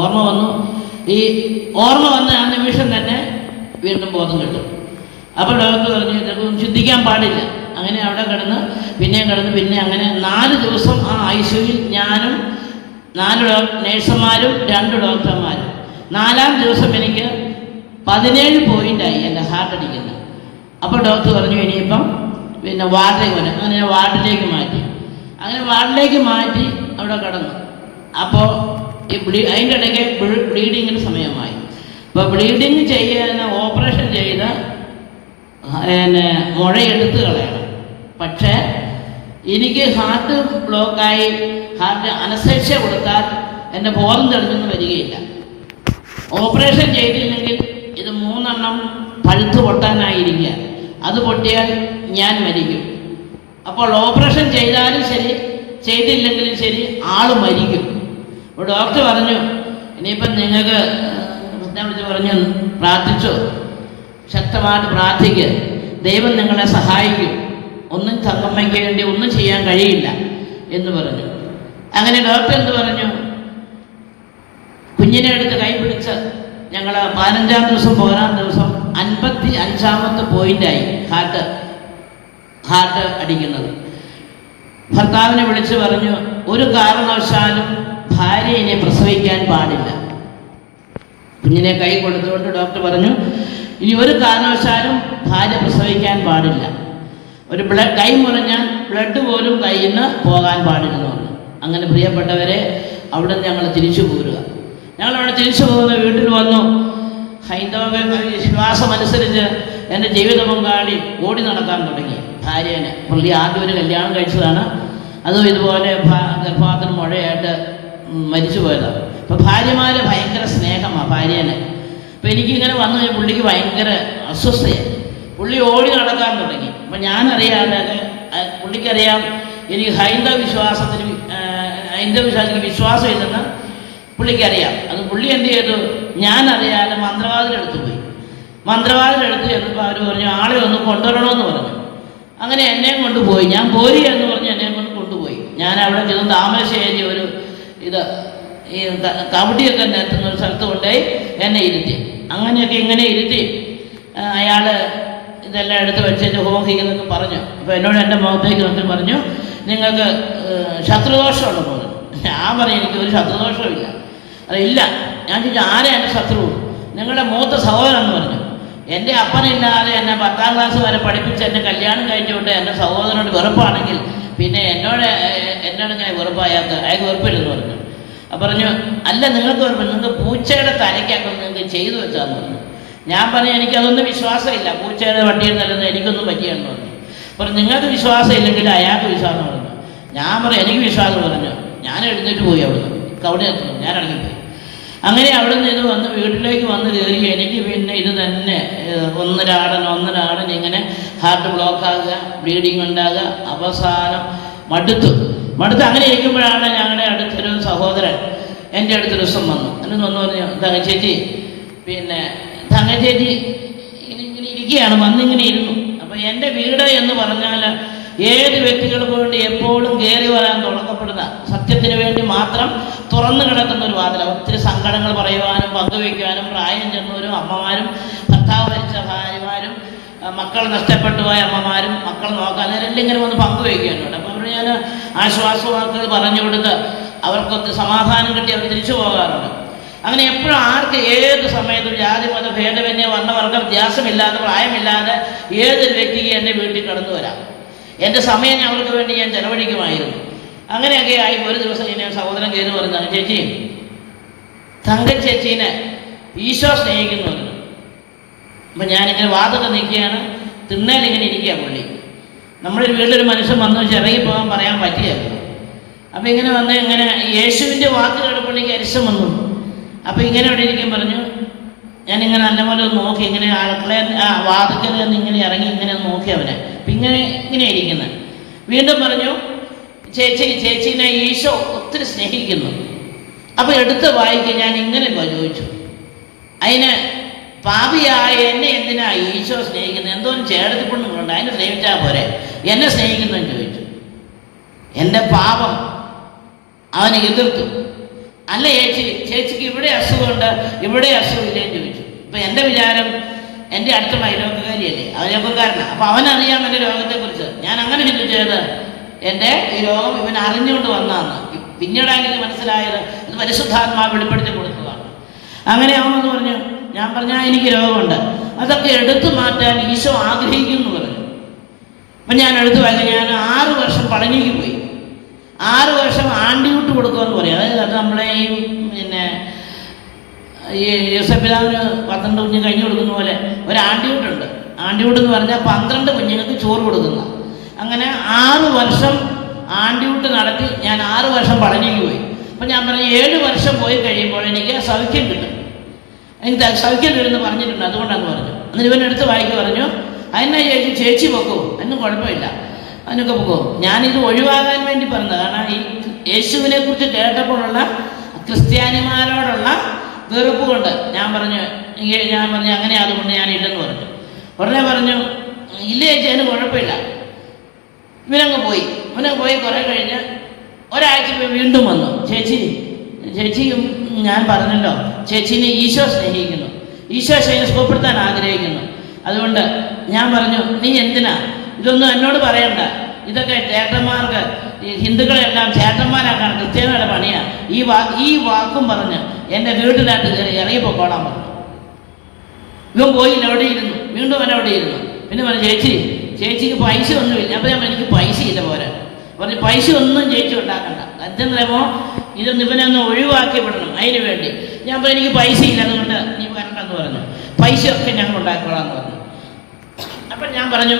ഓർമ്മ വന്നു. ഈ ഓർമ്മ വന്ന ആ നിമിഷം തന്നെ വീണ്ടും ബോധം കിട്ടും. അപ്പോൾ ഡോക്ടർ പറഞ്ഞു ഇതൊന്നും ചിന്തിക്കാൻ പാടില്ല. അങ്ങനെ അവിടെ കിടന്ന് പിന്നെ അങ്ങനെ 4 ദിവസം ആ ICUവിൽ ഞാനും 4 നേഴ്സുമാരും 2 ഡോക്ടർമാരും. 4-ാം ദിവസം എനിക്ക് 17 പോയിൻ്റായി എൻ്റെ ഹാർട്ട് അടിക്കുന്നത്. അപ്പോൾ ഡോക്ടർ പറഞ്ഞു ഇനിയിപ്പം പിന്നെ വാർഡിലേക്ക് വരാം. അങ്ങനെ വാർഡിലേക്ക് മാറ്റി. അവിടെ കിടന്നു. അപ്പോൾ അതിൻ്റെ ഇടയ്ക്ക് ബ്ലീഡിങ്ങിന് സമയമായി. അപ്പോൾ ബ്ലീഡിങ് ചെയ്യാൻ ഓപ്പറേഷൻ ചെയ്ത് മുഴയെടുത്ത് കളയണം. പക്ഷേ എനിക്ക് ഹാർട്ട് ബ്ലോക്കായി ഹാർട്ട് അനസ്തേഷ്യ കൊടുത്താൽ എൻ്റെ ബോധം തെളിഞ്ഞൊന്നും വരികയില്ല. ഓപ്പറേഷൻ ചെയ്തില്ലെങ്കിൽ ഇത് 3 എണ്ണം പഴുത്ത് പൊട്ടാനായിരിക്കുക. അത് പൊട്ടിയാൽ ഞാൻ മരിക്കും. അപ്പോൾ ഓപ്പറേഷൻ ചെയ്താലും ശരി ചെയ്തില്ലെങ്കിലും ശരി ആൾ മരിക്കും. അപ്പോൾ ഡോക്ടർ പറഞ്ഞു ഇനിയിപ്പം നിങ്ങൾക്ക് വിളിച്ച് പറഞ്ഞു പ്രാർത്ഥിച്ചോ, ശക്തമായിട്ട് പ്രാർത്ഥിക്കുക, ദൈവം നിങ്ങളെ സഹായിക്കും, ഒന്നും തങ്കമ്മയ്ക്ക് വേണ്ടി ഒന്നും ചെയ്യാൻ കഴിയില്ല എന്ന് പറഞ്ഞു. അങ്ങനെ ഡോക്ടർ എന്ത് പറഞ്ഞു, കുഞ്ഞിനെ എടുത്ത് കൈ പിടിച്ച് ഞങ്ങൾ 15-ാം ദിവസം 1-ാം ദിവസം 55-ാമത്തെ പോയിൻ്റായി ഹാർട്ട് അടിക്കുന്നത്. ഭർത്താവിനെ വിളിച്ച് പറഞ്ഞു ഒരു കാരണവശാലും ഭാര്യ ഇനി പ്രസവിക്കാൻ പാടില്ല. കുഞ്ഞിനെ കൈ കൊടുത്തുകൊണ്ട് ഡോക്ടർ പറഞ്ഞു ഇനി ഒരു കാരണവശാലും ഭാര്യ പ്രസവിക്കാൻ പാടില്ല. ഒരു കൈ മുറിഞ്ഞാൽ ബ്ലഡ് പോലും കയ്യിൽ നിന്ന് പോകാൻ പാടില്ലെന്ന് പറഞ്ഞു. അങ്ങനെ പ്രിയപ്പെട്ടവരെ അവിടെ ഞങ്ങൾ തിരിച്ചു പോരുക. ഞങ്ങളവിടെ തിരിച്ചു പോകുന്ന വീട്ടിൽ വന്നു. ഹൈന്ദവ വിശ്വാസമനുസരിച്ച് എൻ്റെ ജീവിത പങ്കാളി ഓടി നടക്കാൻ തുടങ്ങി. ഭാര്യേനെ പുള്ളി ആദ്യം ഒരു കല്യാണം കഴിച്ചതാണ്. അതും ഇതുപോലെ ഗർഭപാത്രം മുഴയായിട്ട് മരിച്ചു പോയതാണ്. അപ്പോൾ ഭാര്യമാർ ഭയങ്കര സ്നേഹമാണ് ഭാര്യേനെ. അപ്പോൾ എനിക്കിങ്ങനെ വന്നു പുള്ളിക്ക് ഭയങ്കര അസ്വസ്ഥയായി. പുള്ളി ഓടി നടക്കാൻ തുടങ്ങി. അപ്പം ഞാനറിയാതെ പുള്ളിക്കറിയാം എനിക്ക് ഹൈന്ദവ വിശ്വാസത്തിന് വിശ്വാസം ഇല്ലെന്ന് പുള്ളിക്കറിയാം. അത് പുള്ളി എന്ത് ചെയ്തു, ഞാനറിയാതെ മന്ത്രവാദിലെടുത്ത് പോയി. മന്ത്രവാദിലെടുത്ത് ചെന്നപ്പോൾ അവർ പറഞ്ഞു ആളെ ഒന്ന് കൊണ്ടുവരണമെന്ന് പറഞ്ഞു. അങ്ങനെ എന്നെയും കൊണ്ടുപോയി. ഞാൻ പോരി എന്ന് പറഞ്ഞ് എന്നെയും കൊണ്ട് കൊണ്ടുപോയി. ഞാൻ അവിടെ ചെന്ന് താമരശ്ശേരി ഒരു ഈ കബഡിയൊക്കെ നിർത്തുന്ന ഒരു സ്ഥലത്ത് കൊണ്ടുപോയി എന്നെ ഇരുത്തി. അങ്ങനെയൊക്കെ ഇങ്ങനെ ഇരുത്തി അയാൾ ഇതെല്ലാം എടുത്ത് വെച്ചിട്ട് ഹോമിക്കുന്നൊക്കെ പറഞ്ഞു. അപ്പോൾ എന്നോട് എൻ്റെ മുഖത്തേക്ക് നോക്കി പറഞ്ഞു, നിങ്ങൾക്ക് ശത്രുദോഷമുണ്ടെന്ന് പറഞ്ഞു. ഞാൻ പറഞ്ഞു എനിക്കൊരു ശത്രുദോഷവും ഇല്ല. അതില്ല. ഞാൻ ചോദിച്ചു ആരാ എൻ്റെ ശത്രു? നിങ്ങളുടെ മൂത്ത സഹോദരൻ എന്ന് പറഞ്ഞു. എൻ്റെ അപ്പനില്ലാതെ എന്നെ 10ാം ക്ലാസ് വരെ പഠിപ്പിച്ച് എന്നെ കല്യാണം കഴിച്ചുകൊണ്ട് എൻ്റെ സഹോദരനോട് വെറുപ്പാണെങ്കിൽ പിന്നെ എന്നോട് ഇങ്ങനെ വെറുപ്പായാൾക്ക് അയാൾക്ക് വെറുപ്പില്ലെന്ന് പറഞ്ഞു. അപ്പം പറഞ്ഞു അല്ല നിങ്ങൾക്ക് വെറുപ്പ്, നിങ്ങൾക്ക് പൂച്ചയുടെ തലയ്ക്കൊക്കെ നിങ്ങൾക്ക് ചെയ്തു വെച്ചാന്ന് പറഞ്ഞു. ഞാൻ പറഞ്ഞു എനിക്കതൊന്നും വിശ്വാസമില്ല, പൂച്ചയുടെ വട്ടിയിൽ നല്ലത് എനിക്കൊന്നും പറ്റിയെന്ന് പറഞ്ഞു. പറഞ്ഞു നിങ്ങൾക്ക് വിശ്വാസം ഇല്ലെങ്കിൽ അയാൾക്ക് വിശ്വാസം പറഞ്ഞു. ഞാൻ പറഞ്ഞു എനിക്ക് വിശ്വാസം പറഞ്ഞു. ഞാൻ എഴുന്നേറ്റ് പോയി അവിടുന്ന്, അവിടെ എത്തുന്നു, ഞാൻ ഇറങ്ങിപ്പോയി. അങ്ങനെ അവിടെ നിന്ന് ഇത് വന്ന് വീട്ടിലേക്ക് വന്ന് കയറി എനിക്ക് പിന്നെ ഇത് തന്നെ ഒന്നരാടൻ ഇങ്ങനെ ഹാർട്ട് ബ്ലോക്ക് ആകുക, ബ്ലീഡിങ് ഉണ്ടാകുക, അവസാനം മടുത്തു. അങ്ങനെ ഇരിക്കുമ്പോഴാണ് ഞങ്ങളുടെ അടുത്തൊരു സഹോദരൻ എൻ്റെ അടുത്തൊരു ദിവസം വന്നു. എന്നിട്ട് പറഞ്ഞു തങ്കച്ചേച്ചി തങ്കച്ചേച്ചി ഇങ്ങനെ ഇരിക്കുകയാണ്, വന്നിങ്ങനെ ഇരുന്നു. അപ്പം എൻ്റെ വീട് എന്ന് പറഞ്ഞാൽ ഏത് വ്യക്തികൾക്ക് വേണ്ടി എപ്പോഴും കയറി വരാൻ തുടക്കപ്പെടുന്ന, സത്യത്തിന് വേണ്ടി മാത്രം തുറന്നു കിടക്കുന്ന ഒരു വാതില. ഒത്തിരി സങ്കടങ്ങൾ പറയുവാനും പങ്കുവയ്ക്കുവാനും പ്രായം ചെന്നവരും അമ്മമാരും ഭർത്താവ് മരിച്ച ഭാര്യമാരും മക്കൾ നഷ്ടപ്പെട്ടു പോയ അമ്മമാരും മക്കൾ നോക്കാൻ എല്ലാം ഇങ്ങനെ വന്ന് പങ്കുവയ്ക്കാനുണ്ട്. അപ്പോൾ അവർ ഞാൻ ആശ്വാസവാക്കുകൾ പറഞ്ഞു കൊടുത്ത് അവർക്കൊക്കെ സമാധാനം കിട്ടി അവർ തിരിച്ചു പോകാറുണ്ട്. അങ്ങനെ എപ്പോഴും ആർക്ക് ഏത് സമയത്തും ജാതി മത ഭേദമന്യേ വർണ്ണവർഗ വ്യത്യാസമില്ലാതെ പ്രായമില്ലാതെ ഏതൊരു വ്യക്തിക്ക് എൻ്റെ വീട്ടിൽ കടന്നു വരാം. എൻ്റെ സമയം അവർക്ക് വേണ്ടി ഞാൻ ചെലവഴിക്കുമായിരുന്നു. അങ്ങനെയൊക്കെ ആയി ഒരു ദിവസം ഞാൻ സഹോദരൻ കയറി പറഞ്ഞു ചേച്ചി തങ്കച്ചേച്ചീനെ ഈശോ സ്നേഹിക്കുന്നു പറഞ്ഞു. അപ്പം ഞാനിങ്ങനെ വാതൊക്കെ നിൽക്കുകയാണ്, തിണ്ണേലിങ്ങനെ ഇരിക്കുക പുള്ളി. നമ്മുടെ വീട്ടിലൊരു മനുഷ്യൻ വന്നു ഇറങ്ങിപ്പോകാൻ പറയാൻ പറ്റിയല്ലോ. അപ്പം ഇങ്ങനെ വന്ന് ഇങ്ങനെ യേശുവിൻ്റെ വാക്ക് കേട്ടപ്പോഴേക്ക് അരിശം വന്നു. അപ്പം ഇങ്ങനെ ഇവിടെ ഇരിക്കും പറഞ്ഞു. ഞാനിങ്ങനെ നല്ലപോലെ നോക്കി, ഇങ്ങനെ ആൾക്കളെ വാതിക്കൽ നിന്ന് ഇങ്ങനെ ഇറങ്ങി ഇങ്ങനെ നോക്കി അവനെ. അപ്പം ഇങ്ങനെ ഇരിക്കുന്നത്. വീണ്ടും പറഞ്ഞു ചേച്ചീനെ ഈശോ ഒത്തിരി സ്നേഹിക്കുന്നു. അപ്പം എടുത്ത് വായിക്കുക ഞാൻ ഇങ്ങനെ ചോദിച്ചു, അതിന് പാപിയായ എന്നെ എന്തിനാ ഈശോ സ്നേഹിക്കുന്നത്? എന്തോരം ചേടത്തിപ്പൊണ്ണുങ്ങളുണ്ട്, അതിനെ സ്നേഹിച്ചാൽ പോരെ, എന്നെ സ്നേഹിക്കുന്നതെന്ന് ചോദിച്ചു. എൻ്റെ പാപം അവനെ എതിർത്തു. അല്ല ചേച്ചിക്ക് ഇവിടെ അസുഖമുണ്ട്, ഇവിടെ അസുഖമില്ലേന്ന് ചോദിച്ചു. അപ്പം എൻ്റെ വിചാരം എൻ്റെ അടുത്തുള്ള അയലോക്കക്കാരിയല്ലേ, അയലോക്കക്കാരനാണ്. അപ്പം അവനറിയാം എൻ്റെ രോഗത്തെക്കുറിച്ച്. ഞാൻ അങ്ങനെ ചിന്തിച്ചത് എൻ്റെ ഈ രോഗം ഇവൻ അറിഞ്ഞുകൊണ്ട് വന്നതാണ്. പിന്നീടാണ് എനിക്ക് മനസ്സിലായത് ഇത് പരിശുദ്ധാത്മാവ് വെളിപ്പെടുത്തി കൊടുത്തതാണ്. അങ്ങനെ അവനെന്ന് പറഞ്ഞു, ഞാൻ പറഞ്ഞാൽ എനിക്ക് രോഗമുണ്ട്, അതൊക്കെ എടുത്തു മാറ്റാൻ ഈശോ ആഗ്രഹിക്കുന്നു പറഞ്ഞു. അപ്പം ഞാൻ എടുത്തു വാങ്ങി. ഞാൻ 6 വർഷം പളനിക്ക് പോയി. 6 വർഷം ആണ്ടിയൂട്ട് കൊടുക്കുമെന്ന് പറയും. അതായത് അത് നമ്മളെ ഈ യോസേപ്പിതാവിന് 12 കുഞ്ഞ് കഴിഞ്ഞു കൊടുക്കുന്ന പോലെ ഒരു ആണ്ടിയൂട്ടുണ്ട്. ആണ്ടിയൂട്ടെന്ന് പറഞ്ഞാൽ 12 കുഞ്ഞുങ്ങൾക്ക് ചോറ് കൊടുക്കുന്ന. അങ്ങനെ 6 വർഷം ആണ്ടിയൂട്ട് നടത്തി ഞാൻ 6 വർഷം പളനിക്ക് പോയി. അപ്പം ഞാൻ പറഞ്ഞു 7 വർഷം പോയി കഴിയുമ്പോൾ എനിക്ക് സൗഖ്യം കിട്ടും, എനിക്ക് സൗഖ്യം കിട്ടുമെന്ന് പറഞ്ഞിട്ടുണ്ട്, അതുകൊണ്ടാന്ന് പറഞ്ഞു. എന്നിട്ട് ഇവനെടുത്ത് വായിക്ക് പറഞ്ഞു അതിനെ ചേച്ചി പൊക്കോ, എന്നും കുഴപ്പമില്ല, അതിനൊക്കെ പൊക്കോ. ഞാനിത് ഒഴിവാകാൻ വേണ്ടി പറഞ്ഞത്. കാരണം ഈ യേശുവിനെ കുറിച്ച് കേട്ടപ്പോഴുള്ള ക്രിസ്ത്യാനിമാരോടുള്ള വെറുപ്പ് കൊണ്ട് ഞാൻ പറഞ്ഞു അങ്ങനെ അതുകൊണ്ട് ഞാൻ ഇല്ലെന്ന് പറഞ്ഞു. ഉടനെ പറഞ്ഞു ഇല്ല ചേച്ചി അതിന് കുഴപ്പമില്ല. ഇവനങ്ങ് പോയി കുറേ കഴിഞ്ഞ് ഒരാഴ്ച വീണ്ടും വന്നു. ചേച്ചിയും ഞാൻ പറഞ്ഞല്ലോ ചേച്ചീനെ ഈശോ സ്നേഹിക്കുന്നു, ഈശോ സുഖപ്പെടുത്താൻ ആഗ്രഹിക്കുന്നു. അതുകൊണ്ട് ഞാൻ പറഞ്ഞു നീ എന്തിനാ ഇതൊന്നും എന്നോട് പറയണ്ട, ഇതൊക്കെ ചേട്ടന്മാർക്ക് ഈ ഹിന്ദുക്കളെല്ലാം ചേട്ടന്മാരാക്കാണ് ക്രിസ്ത്യാനികളുടെ പണിയാണ്. ഈ വാക്കും പറഞ്ഞ് എൻ്റെ വീട്ടിനകത്ത് കയറി ഇറങ്ങിപ്പോക്കോളാൻ പറഞ്ഞു. ഇവൻ പോയില്ല, അവിടെ ഇരുന്നു. വീണ്ടും അവൻ അവിടെ ഇരുന്നു. പിന്നെ പറഞ്ഞു ചേച്ചിക്ക് പൈസ ഒന്നുമില്ല. അപ്പം ഞാൻ എനിക്ക് പൈസയില്ല പോരാ പറഞ്ഞു. പൈസ ഒന്നും ചേച്ചി ഉണ്ടാക്കണ്ട, എന്തെന്നറിയുമോ ഇതൊന്നും ഇവനൊന്ന് ഒഴിവാക്കി വിടണം, അതിന് വേണ്ടി. ഞാൻ പറഞ്ഞു എനിക്ക് പൈസ ഇല്ല, അതുകൊണ്ട് നീ വരണ്ടെന്ന് പറഞ്ഞു. പൈസയൊക്കെ ഞങ്ങൾ ഉണ്ടാക്കിക്കോളാന്ന് പറഞ്ഞു. അപ്പം ഞാൻ പറഞ്ഞു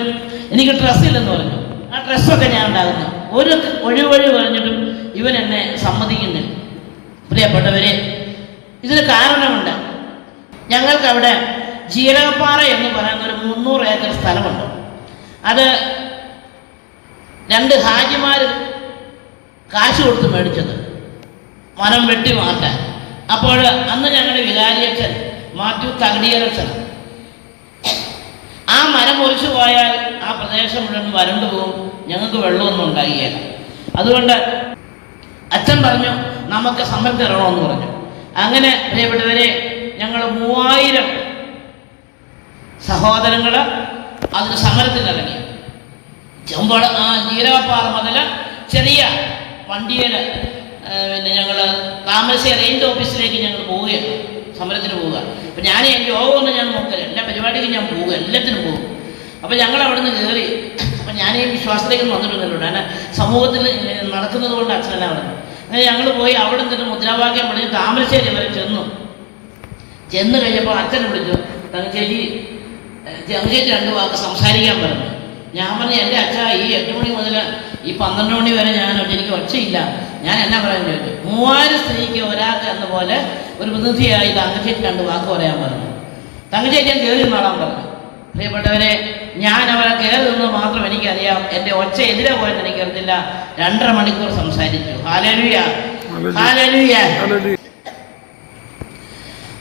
എനിക്ക് ഡ്രസ്സില്ലെന്ന് പറഞ്ഞു. ആ ഡ്രസ്സൊക്കെ ഞാൻ ഉണ്ടാകുന്നു. ഒരു ഒഴിവഴി പറഞ്ഞിട്ടും ഇവൻ എന്നെ സമ്മതിക്കുന്നില്ല. പ്രിയപ്പെട്ടവരെ, ഇതിന് കാരണമുണ്ട്. ഞങ്ങൾക്ക് അവിടെ ജീരകപ്പാറ എന്ന് പറയുന്ന ഒരു 300 ഏക്കർ സ്ഥലമുണ്ട്. അത് 2 ഹാജിമാർ കാശ് കൊടുത്ത് മേടിച്ചത് മരം വെട്ടി മാറ്റാൻ. അപ്പോൾ അന്ന് ഞങ്ങളുടെ വികാരിയച്ഛൻ മാത്യു തകടിയരച്ഛൻ ആ മരം മുറിച്ചു പോയാൽ ആ പ്രദേശം മുഴുവൻ വരണ്ടു പോകും, ഞങ്ങൾക്ക് വെള്ളമൊന്നും ഉണ്ടാകില്ല. അതുകൊണ്ട് അച്ഛൻ പറഞ്ഞു നമുക്ക് സമരത്തിൽ ഇറങ്ങണമെന്ന് പറഞ്ഞു. അങ്ങനെ പ്രിയപ്പെട്ടവരെ ഞങ്ങൾ 3000 സഹോദരങ്ങൾ അതിന് സമരത്തിനിറങ്ങി. ചെമ്പോട് ജീരകപ്പാറ മുതൽ ചെറിയ വണ്ടിയിൽ പിന്നെ ഞങ്ങൾ താമരശ്ശേരി റേഞ്ച് ഓഫീസിലേക്ക് ഞങ്ങൾ പോവുകയാണ്, സമരത്തിന് പോവുക. അപ്പം ഞാൻ എൻ്റെ യോഗമൊന്നും ഞാൻ നോക്കില്ല, എല്ലാ പരിപാടിക്കും ഞാൻ പോവുക, എല്ലാത്തിനും പോകും. അപ്പം ഞങ്ങൾ അവിടെ നിന്ന് കയറി. അപ്പം ഞാൻ ഈ വിശ്വാസത്തിലേക്ക് വന്നിട്ടുണ്ടല്ലോ, കാരണം സമൂഹത്തിൽ നടക്കുന്നത് കൊണ്ട് അച്ഛനെല്ലാം അവിടെ നിന്ന്. അങ്ങനെ ഞങ്ങൾ പോയി അവിടെ നിന്ന് മുദ്രാവാക്യം പറഞ്ഞ് താമരശ്ശേരി വരെ ചെന്ന് കഴിഞ്ഞപ്പോൾ അച്ഛനെ വിളിച്ചു, തങ്കച്ചേച്ചി 2 വാക്ക് സംസാരിക്കാൻ പറഞ്ഞു. ഞാൻ പറഞ്ഞു എൻ്റെ അച്ഛ ഈ 8 മണി മുതൽ ഈ 12 മണി വരെ എനിക്ക് ഒച്ചയില്ല, ഞാൻ എന്നാ പറയാൻ ചോദിച്ചു. 3000 സ്ത്രീക്ക് ഒരാൾക്ക് എന്ന പോലെ ഒരു പ്രതിനിധിയായി തങ്കച്ചേച്ചി 2 വാക്ക് പറയാൻ പറഞ്ഞു. തങ്കച്ചേച്ചി കയറി നാളാൻ പറഞ്ഞു. പ്രിയപ്പെട്ടവരെ, ഞാൻ അവരെ കയറി നിന്നത് മാത്രം എനിക്കറിയാം, എൻ്റെ ഒച്ച എതിരെ പോയെന്ന് എനിക്കറിയില്ല. 2.5 മണിക്കൂർ സംസാരിച്ചു. Hallelujah, hallelujah.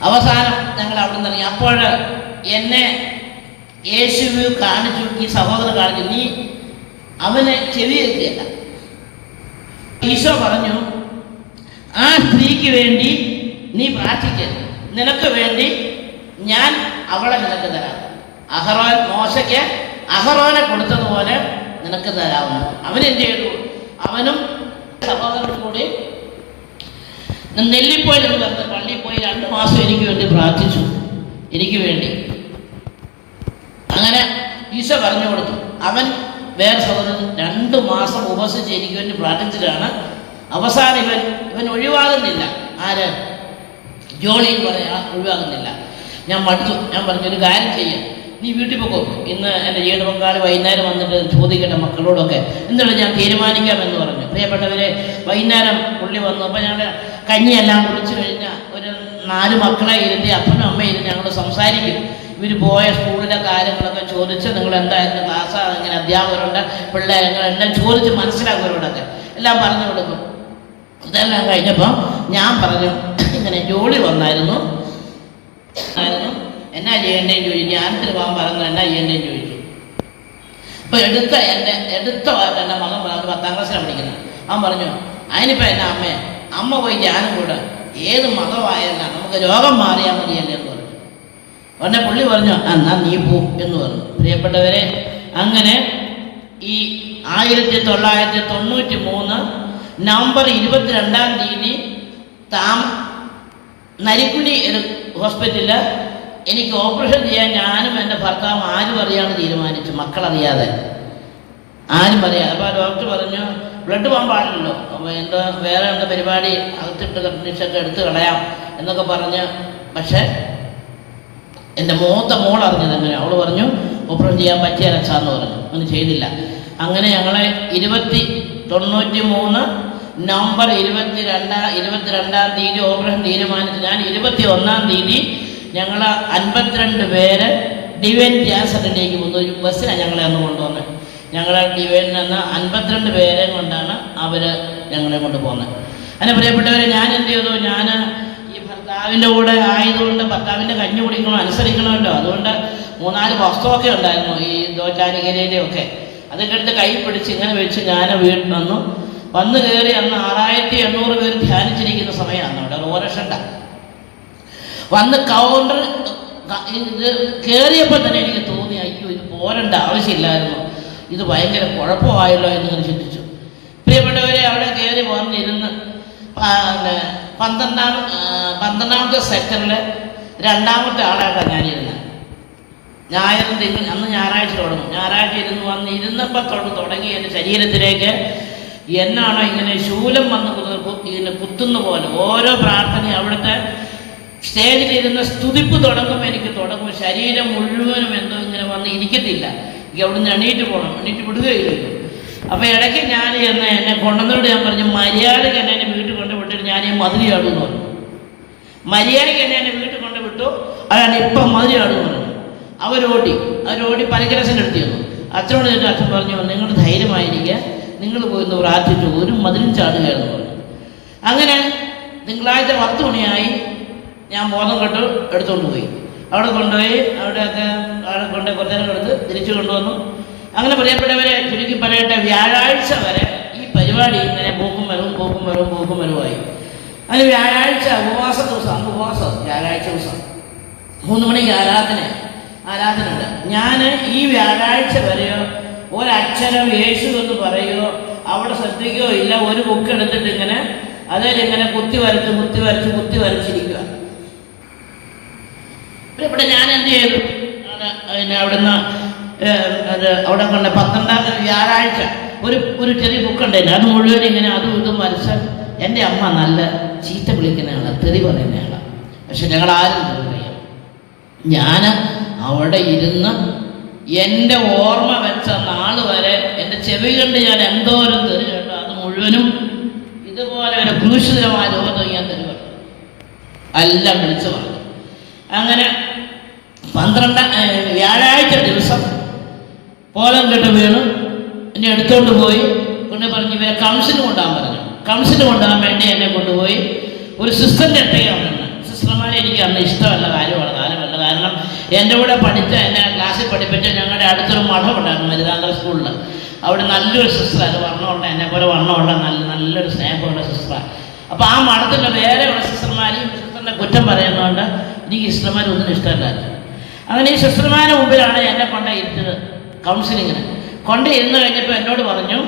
അവസാനം ഞങ്ങൾ അവിടെ നിന്ന് ഇറങ്ങി. അപ്പോൾ എന്നെ യേശുവു കാണിച്ചു, ഈ സഹോദരൻ കാണിച്ചു, നീ അവനെ ചെവി കേൾക്കില്ല. ഈശോ പറഞ്ഞു, ആ സ്ത്രീക്ക് വേണ്ടി നീ പ്രാർത്ഥിക്കരുത്, നിനക്ക് വേണ്ടി ഞാൻ അവളെ നിനക്ക് തരാം. അഹറോൻ മോശയ്ക്ക് അഹറോനെ കൊടുത്തതുപോലെ നിനക്ക് തരാവുന്നു. അവനെന്ത് ചെയ്തു? അവനും സഹോദരനും കൂടി നെല്ലിപ്പോയിൽ എന്ന് പറഞ്ഞ പള്ളിയിൽ പോയി 2 മാസം എനിക്ക് വേണ്ടി പ്രാർത്ഥിച്ചു, എനിക്ക് വേണ്ടി. അങ്ങനെ ഈശോ പറഞ്ഞു കൊടുത്തു. അവൻ വേറെ സഹോദരൻ 2 മാസം ഉപവസിച്ച് എനിക്ക് വേണ്ടി പ്രാർത്ഥിച്ചിട്ടാണ് അവസാനം ഇവൻ ഒഴിവാകുന്നില്ല. ആര്? ജോളി എന്ന് പറയാ ഒഴിവാകുന്നില്ല. ഞാൻ മടുത്തു. ഞാൻ പറഞ്ഞു, ഒരു കാര്യം ചെയ്യാം, നീ വീട്ടിൽ പോകും. ഇന്ന് എൻ്റെ ജീവിത പങ്കാളി വൈകുന്നേരം വന്നിട്ട് ചോദിക്കട്ടെ മക്കളോടൊക്കെ, എന്നിട്ട് ഞാൻ തീരുമാനിക്കാമെന്ന് പറഞ്ഞു. പ്രിയപ്പെട്ടവരെ, വൈകുന്നേരം പുള്ളി വന്നു. അപ്പം ഞങ്ങൾ കഞ്ഞിയെല്ലാം കുടിച്ചു കഴിഞ്ഞാൽ ഒരു 4 മക്കളെ ഇരുത്തി അപ്പനും അമ്മയും ഇരുന്ന് ഞങ്ങൾ സംസാരിക്കും. ഇവർ പോയ സ്കൂളിലെ കാര്യങ്ങളൊക്കെ ചോദിച്ച്, നിങ്ങൾ എന്തായിരുന്നു ക്ലാസ്, ഇങ്ങനെ അധ്യാപകരുണ്ട്, പിള്ളേർ, ഞങ്ങളെല്ലാം ചോദിച്ച് മനസ്സിലാക്കുവരോടൊക്കെ എല്ലാം പറഞ്ഞു കൊടുക്കും. ഇതെല്ലാം കഴിഞ്ഞപ്പോൾ ഞാൻ പറഞ്ഞു, ഇങ്ങനെ ജോലി വന്നായിരുന്നു, എന്നാ ചെയ്യേണ്ടതെന്ന് ചോദിച്ചു. ഞാനത്തിന് പോകാൻ പറഞ്ഞു, എന്നാ ചെയ്യേണ്ടതെന്ന് ചോദിച്ചു. അപ്പോൾ എൻ്റെ മകൻ പറഞ്ഞു, 10ാം ക്ലാസ്സിലാണ് പഠിക്കുന്നത്. അവൻ പറഞ്ഞു, അതിനിപ്പോൾ എന്നാ അമ്മ പോയി ഞാനും കൂടെ ഏത് മതമായിരുന്ന നമുക്ക് രോഗം മാറിയാൽ മതിയല്ലേ എന്ന് പറഞ്ഞു. ഉടനെ പുള്ളി പറഞ്ഞു, എന്നാ നീ പോ എന്ന് പറഞ്ഞു. പ്രിയപ്പെട്ടവരെ, അങ്ങനെ ഈ 1993 നവംബർ 22-ാം തീയതി നരിക്കുനി ഹോസ്പിറ്റലിൽ എനിക്ക് ഓപ്പറേഷൻ ചെയ്യാൻ ഞാനും എൻ്റെ ഭർത്താവും ആരും അറിയാതെ തീരുമാനിച്ചു, മക്കളറിയാതെ, ആരും അറിയാതെ. അപ്പോൾ ഡോക്ടർ പറഞ്ഞു, ബ്ലഡ് പോകാൻ പാടില്ലല്ലോ, അപ്പോൾ വേറെ എന്താ പരിപാടി, അകത്തിട്ട് കണ്ടീഷനൊക്കെ എടുത്ത് കളയാം എന്നൊക്കെ പറഞ്ഞ്. പക്ഷേ എൻ്റെ മൂത്ത മോൾ അറിഞ്ഞത് എങ്ങനെ, അവൾ പറഞ്ഞു ഓപ്പറേഷൻ ചെയ്യാൻ പറ്റിയ രക്ഷാന്ന് പറഞ്ഞു. അങ്ങനെ ചെയ്തില്ല. അങ്ങനെ ഞങ്ങളെ 93 നവംബർ 22-ാം തീയതി ഓപ്പറേഷൻ തീരുമാനിച്ചു. ഞാൻ 21-ാം തീയതി ഞങ്ങൾ 52 പേര് ഡിവൈൻ ക്യാൻസറിലേക്ക് വന്നു. ഒരു ബസ്സിനാണ് ഞങ്ങളെ അന്ന് കൊണ്ടുവന്നത്. ഞങ്ങളെ ഡിവൈനിൽ നിന്ന് 52 പേരെ കൊണ്ടാണ് അവർ ഞങ്ങളെ കൊണ്ടുപോകുന്നത്. അങ്ങനെ പ്രിയപ്പെട്ടവരെ, ഞാൻ എന്ത് ചെയ്തു, ഞാൻ ഈ ഭർത്താവിൻ്റെ കൂടെ ആയതുകൊണ്ട് ഭർത്താവിൻ്റെ കഞ്ഞി കുടിക്കണം, അനുസരിക്കണമല്ലോ. അതുകൊണ്ട് 3-4 പുസ്തകമൊക്കെ ഉണ്ടായിരുന്നു, ഈ ദോറ്റാനികരയിലൊക്കെ. അതൊക്കെ എടുത്ത് കൈ പിടിച്ച് ഇങ്ങനെ വെച്ച് ഞാൻ വീട്ടിൽ വന്ന് കയറി. അന്ന് 6800 പേര് ധ്യാനിച്ചിരിക്കുന്ന സമയമാണ് അവിടെ ഓരക്ഷണ്ട. വന്ന് കൗണ്ടർ ഇത് കയറിയപ്പോൾ തന്നെ എനിക്ക് തോന്നി, അയ്യോ ഇത് പോരേണ്ട ആവശ്യമില്ലായിരുന്നു, ഇത് ഭയങ്കര കുഴപ്പമായല്ലോ എന്നിങ്ങനെ ചിന്തിച്ചു. പ്രിയപ്പെട്ടവരെ, അവിടെ കയറി വന്നിരുന്ന് 12ാമത്തെ സെക്ടറിൽ 2ാമത്തെ ആളായിട്ടാണ് ഞാനിരുന്നത്. അന്ന് ഞായറാഴ്ച തുടങ്ങും. ഞായറാഴ്ച ഇരുന്നപ്പോൾ തുടങ്ങി എൻ്റെ ശരീരത്തിലേക്ക് എന്നാണോ ഇങ്ങനെ ശൂലം വന്ന് ഇങ്ങനെ കുത്തുന്ന പോലെ ഓരോ പ്രാർത്ഥനയും. അവിടുത്തെ സ്റ്റേജിലിരുന്ന് സ്തുതിപ്പ് തുടങ്ങുമ്പോൾ എനിക്ക് തുടങ്ങും, ശരീരം മുഴുവനും എന്തോ ഇങ്ങനെ വന്ന് ഇരിക്കത്തില്ല. എനിക്ക് അവിടുന്ന് എണീറ്റ് പോകണം, എണീറ്റ് വിടുകയില്ലല്ലോ. അപ്പോൾ ഇടയ്ക്ക് ഞാൻ എന്നെ കൊണ്ടുവന്നോട് ഞാൻ പറഞ്ഞു, മര്യാദയ്ക്ക് എന്നെ വീട്ടിൽ കൊണ്ടുവിട്ടിട്ട് ഞാൻ ഈ മതിലിയാടുമെന്ന് പറഞ്ഞു. മര്യാദയ്ക്ക് എന്നെ വീട്ടിൽ കൊണ്ട് വിട്ടു. അതാണ് ഇപ്പം മതിലാണ് പറഞ്ഞു. അവരോടി പലകരസിൻ്റെ അടുത്ത് ചെന്നു. അച്ഛനോട് ചോദിച്ചു. അച്ഛൻ പറഞ്ഞു, നിങ്ങൾ ധൈര്യമായിരിക്കുക, നിങ്ങൾ പോയി ഒന്ന് പ്രാർത്ഥിച്ചു, ഒരു മതിലും ചാടുകയാണെന്ന് പറഞ്ഞു. അങ്ങനെ തിങ്കളാഴ്ച 10 മണിയായി. ഞാൻ ബോധം കെട്ട് എടുത്തുകൊണ്ട് പോയി. അവിടെ കൊണ്ടുപോയി അവിടെ കൊണ്ട് കുറച്ച് നേരം എടുത്ത് തിരിച്ചു കൊണ്ടുവന്നു. അങ്ങനെ പ്രിയപ്പെട്ടവരെ, ചുരുക്കി പറയട്ടെ, വ്യാഴാഴ്ച വരെ ഈ പരിപാടി ഇങ്ങനെ പോക്കും വരവുമായി. അതിന് വ്യാഴാഴ്ച ഉപവാസ ദിവസം, വ്യാഴാഴ്ച ദിവസം 3 മണിക്ക് ആരാധനയുണ്ട്. ഞാൻ ഈ വ്യാഴാഴ്ച വരെയോ ഒരക്ഷരം യേശു എന്ന് പറയുകയോ അവിടെ ശ്രദ്ധിക്കുകയോ ഇല്ല. ഒരു ബുക്ക് എടുത്തിട്ട് ഇങ്ങനെ അതിലിങ്ങനെ കുത്തി വരച്ചിരിക്കുക. ഇവിടെ ഞാൻ എന്ത് ചെയ്തു, അവിടുന്ന് അവിടെ കൊണ്ട് 12-ാം വ്യാഴാഴ്ച ഒരു ചെറിയ ബുക്കുണ്ടായിരുന്നു. അത് മുഴുവൻ ഇങ്ങനെ അതും ഇതും വരച്ച്. എൻ്റെ അമ്മ നല്ല ചീത്ത വിളിക്കുന്നയാളാണ്, തെറി പറയുന്നയാളാണ്. പക്ഷെ ഞങ്ങളാരും തെറിയാം. ഞാൻ അവിടെ ഇരുന്ന് എൻ്റെ ഓർമ്മ വെച്ച നാൾ വരെ എൻ്റെ ചെവി കണ്ട് ഞാൻ എന്തോരം തെറി കേട്ടോ. അത് മുഴുവനും ഇതുപോലെ ഒരു ക്രൂശിതമായ രൂപത്തിൽ ഞാൻ തെറി പറഞ്ഞു, എല്ലാം വിളിച്ചു പറഞ്ഞു. അങ്ങനെ 12 വ്യാഴാഴ്ച ദിവസം പോലം കെട്ട് വീണ് എന്നെ എടുത്തോണ്ട് പോയി പറഞ്ഞു ഇവരെ കൗൺസിലിന് കൊണ്ടുപോകാൻ പറഞ്ഞു. കൗൺസിലിന് കൊണ്ടുപോകാൻ വേണ്ടി എന്നെ കൊണ്ടുപോയി ഒരു സിസ്റ്ററിൻ്റെ അടുത്തേക്കാണ്. സിസ്റ്റർമാരെ എനിക്ക് അന്ന് ഇഷ്ടമല്ല, കാലമല്ല. കാരണം എൻ്റെ കൂടെ പഠിച്ച, എന്നെ ക്ലാസ്സിൽ പഠിപ്പിച്ച ഞങ്ങളുടെ അടുത്തൊരു മഠം ഉണ്ടായിരുന്നു മരുതാങ്കൽ സ്കൂളിൽ. അവിടെ നല്ലൊരു സിസ്റ്ററാണ്, വർണ്ണമുള്ള, എന്നെപ്പോലെ വർണ്ണമുള്ള നല്ലൊരു സ്നേഹമുള്ള സിസ്റ്ററാണ്. അപ്പോൾ ആ മഠത്തിൻ്റെ വേറെയുള്ള സിസ്റ്റർമാരെയും സിസ്റ്ററിൻ്റെ കുറ്റം പറയുന്നതുകൊണ്ട് എനിക്ക് സിസ്റ്റർമാരൊന്നും ഇഷ്ടമല്ലായിരുന്നു. അങ്ങനെ ഈ സിസ്റ്റർമാരുടെ മുമ്പിലാണ് എന്നെ കൊണ്ടിരുത്തത്. കൗൺസിലിങ്ങിന് കൊണ്ടിരുന്ന് കഴിഞ്ഞപ്പോൾ എന്നോട് പറഞ്ഞു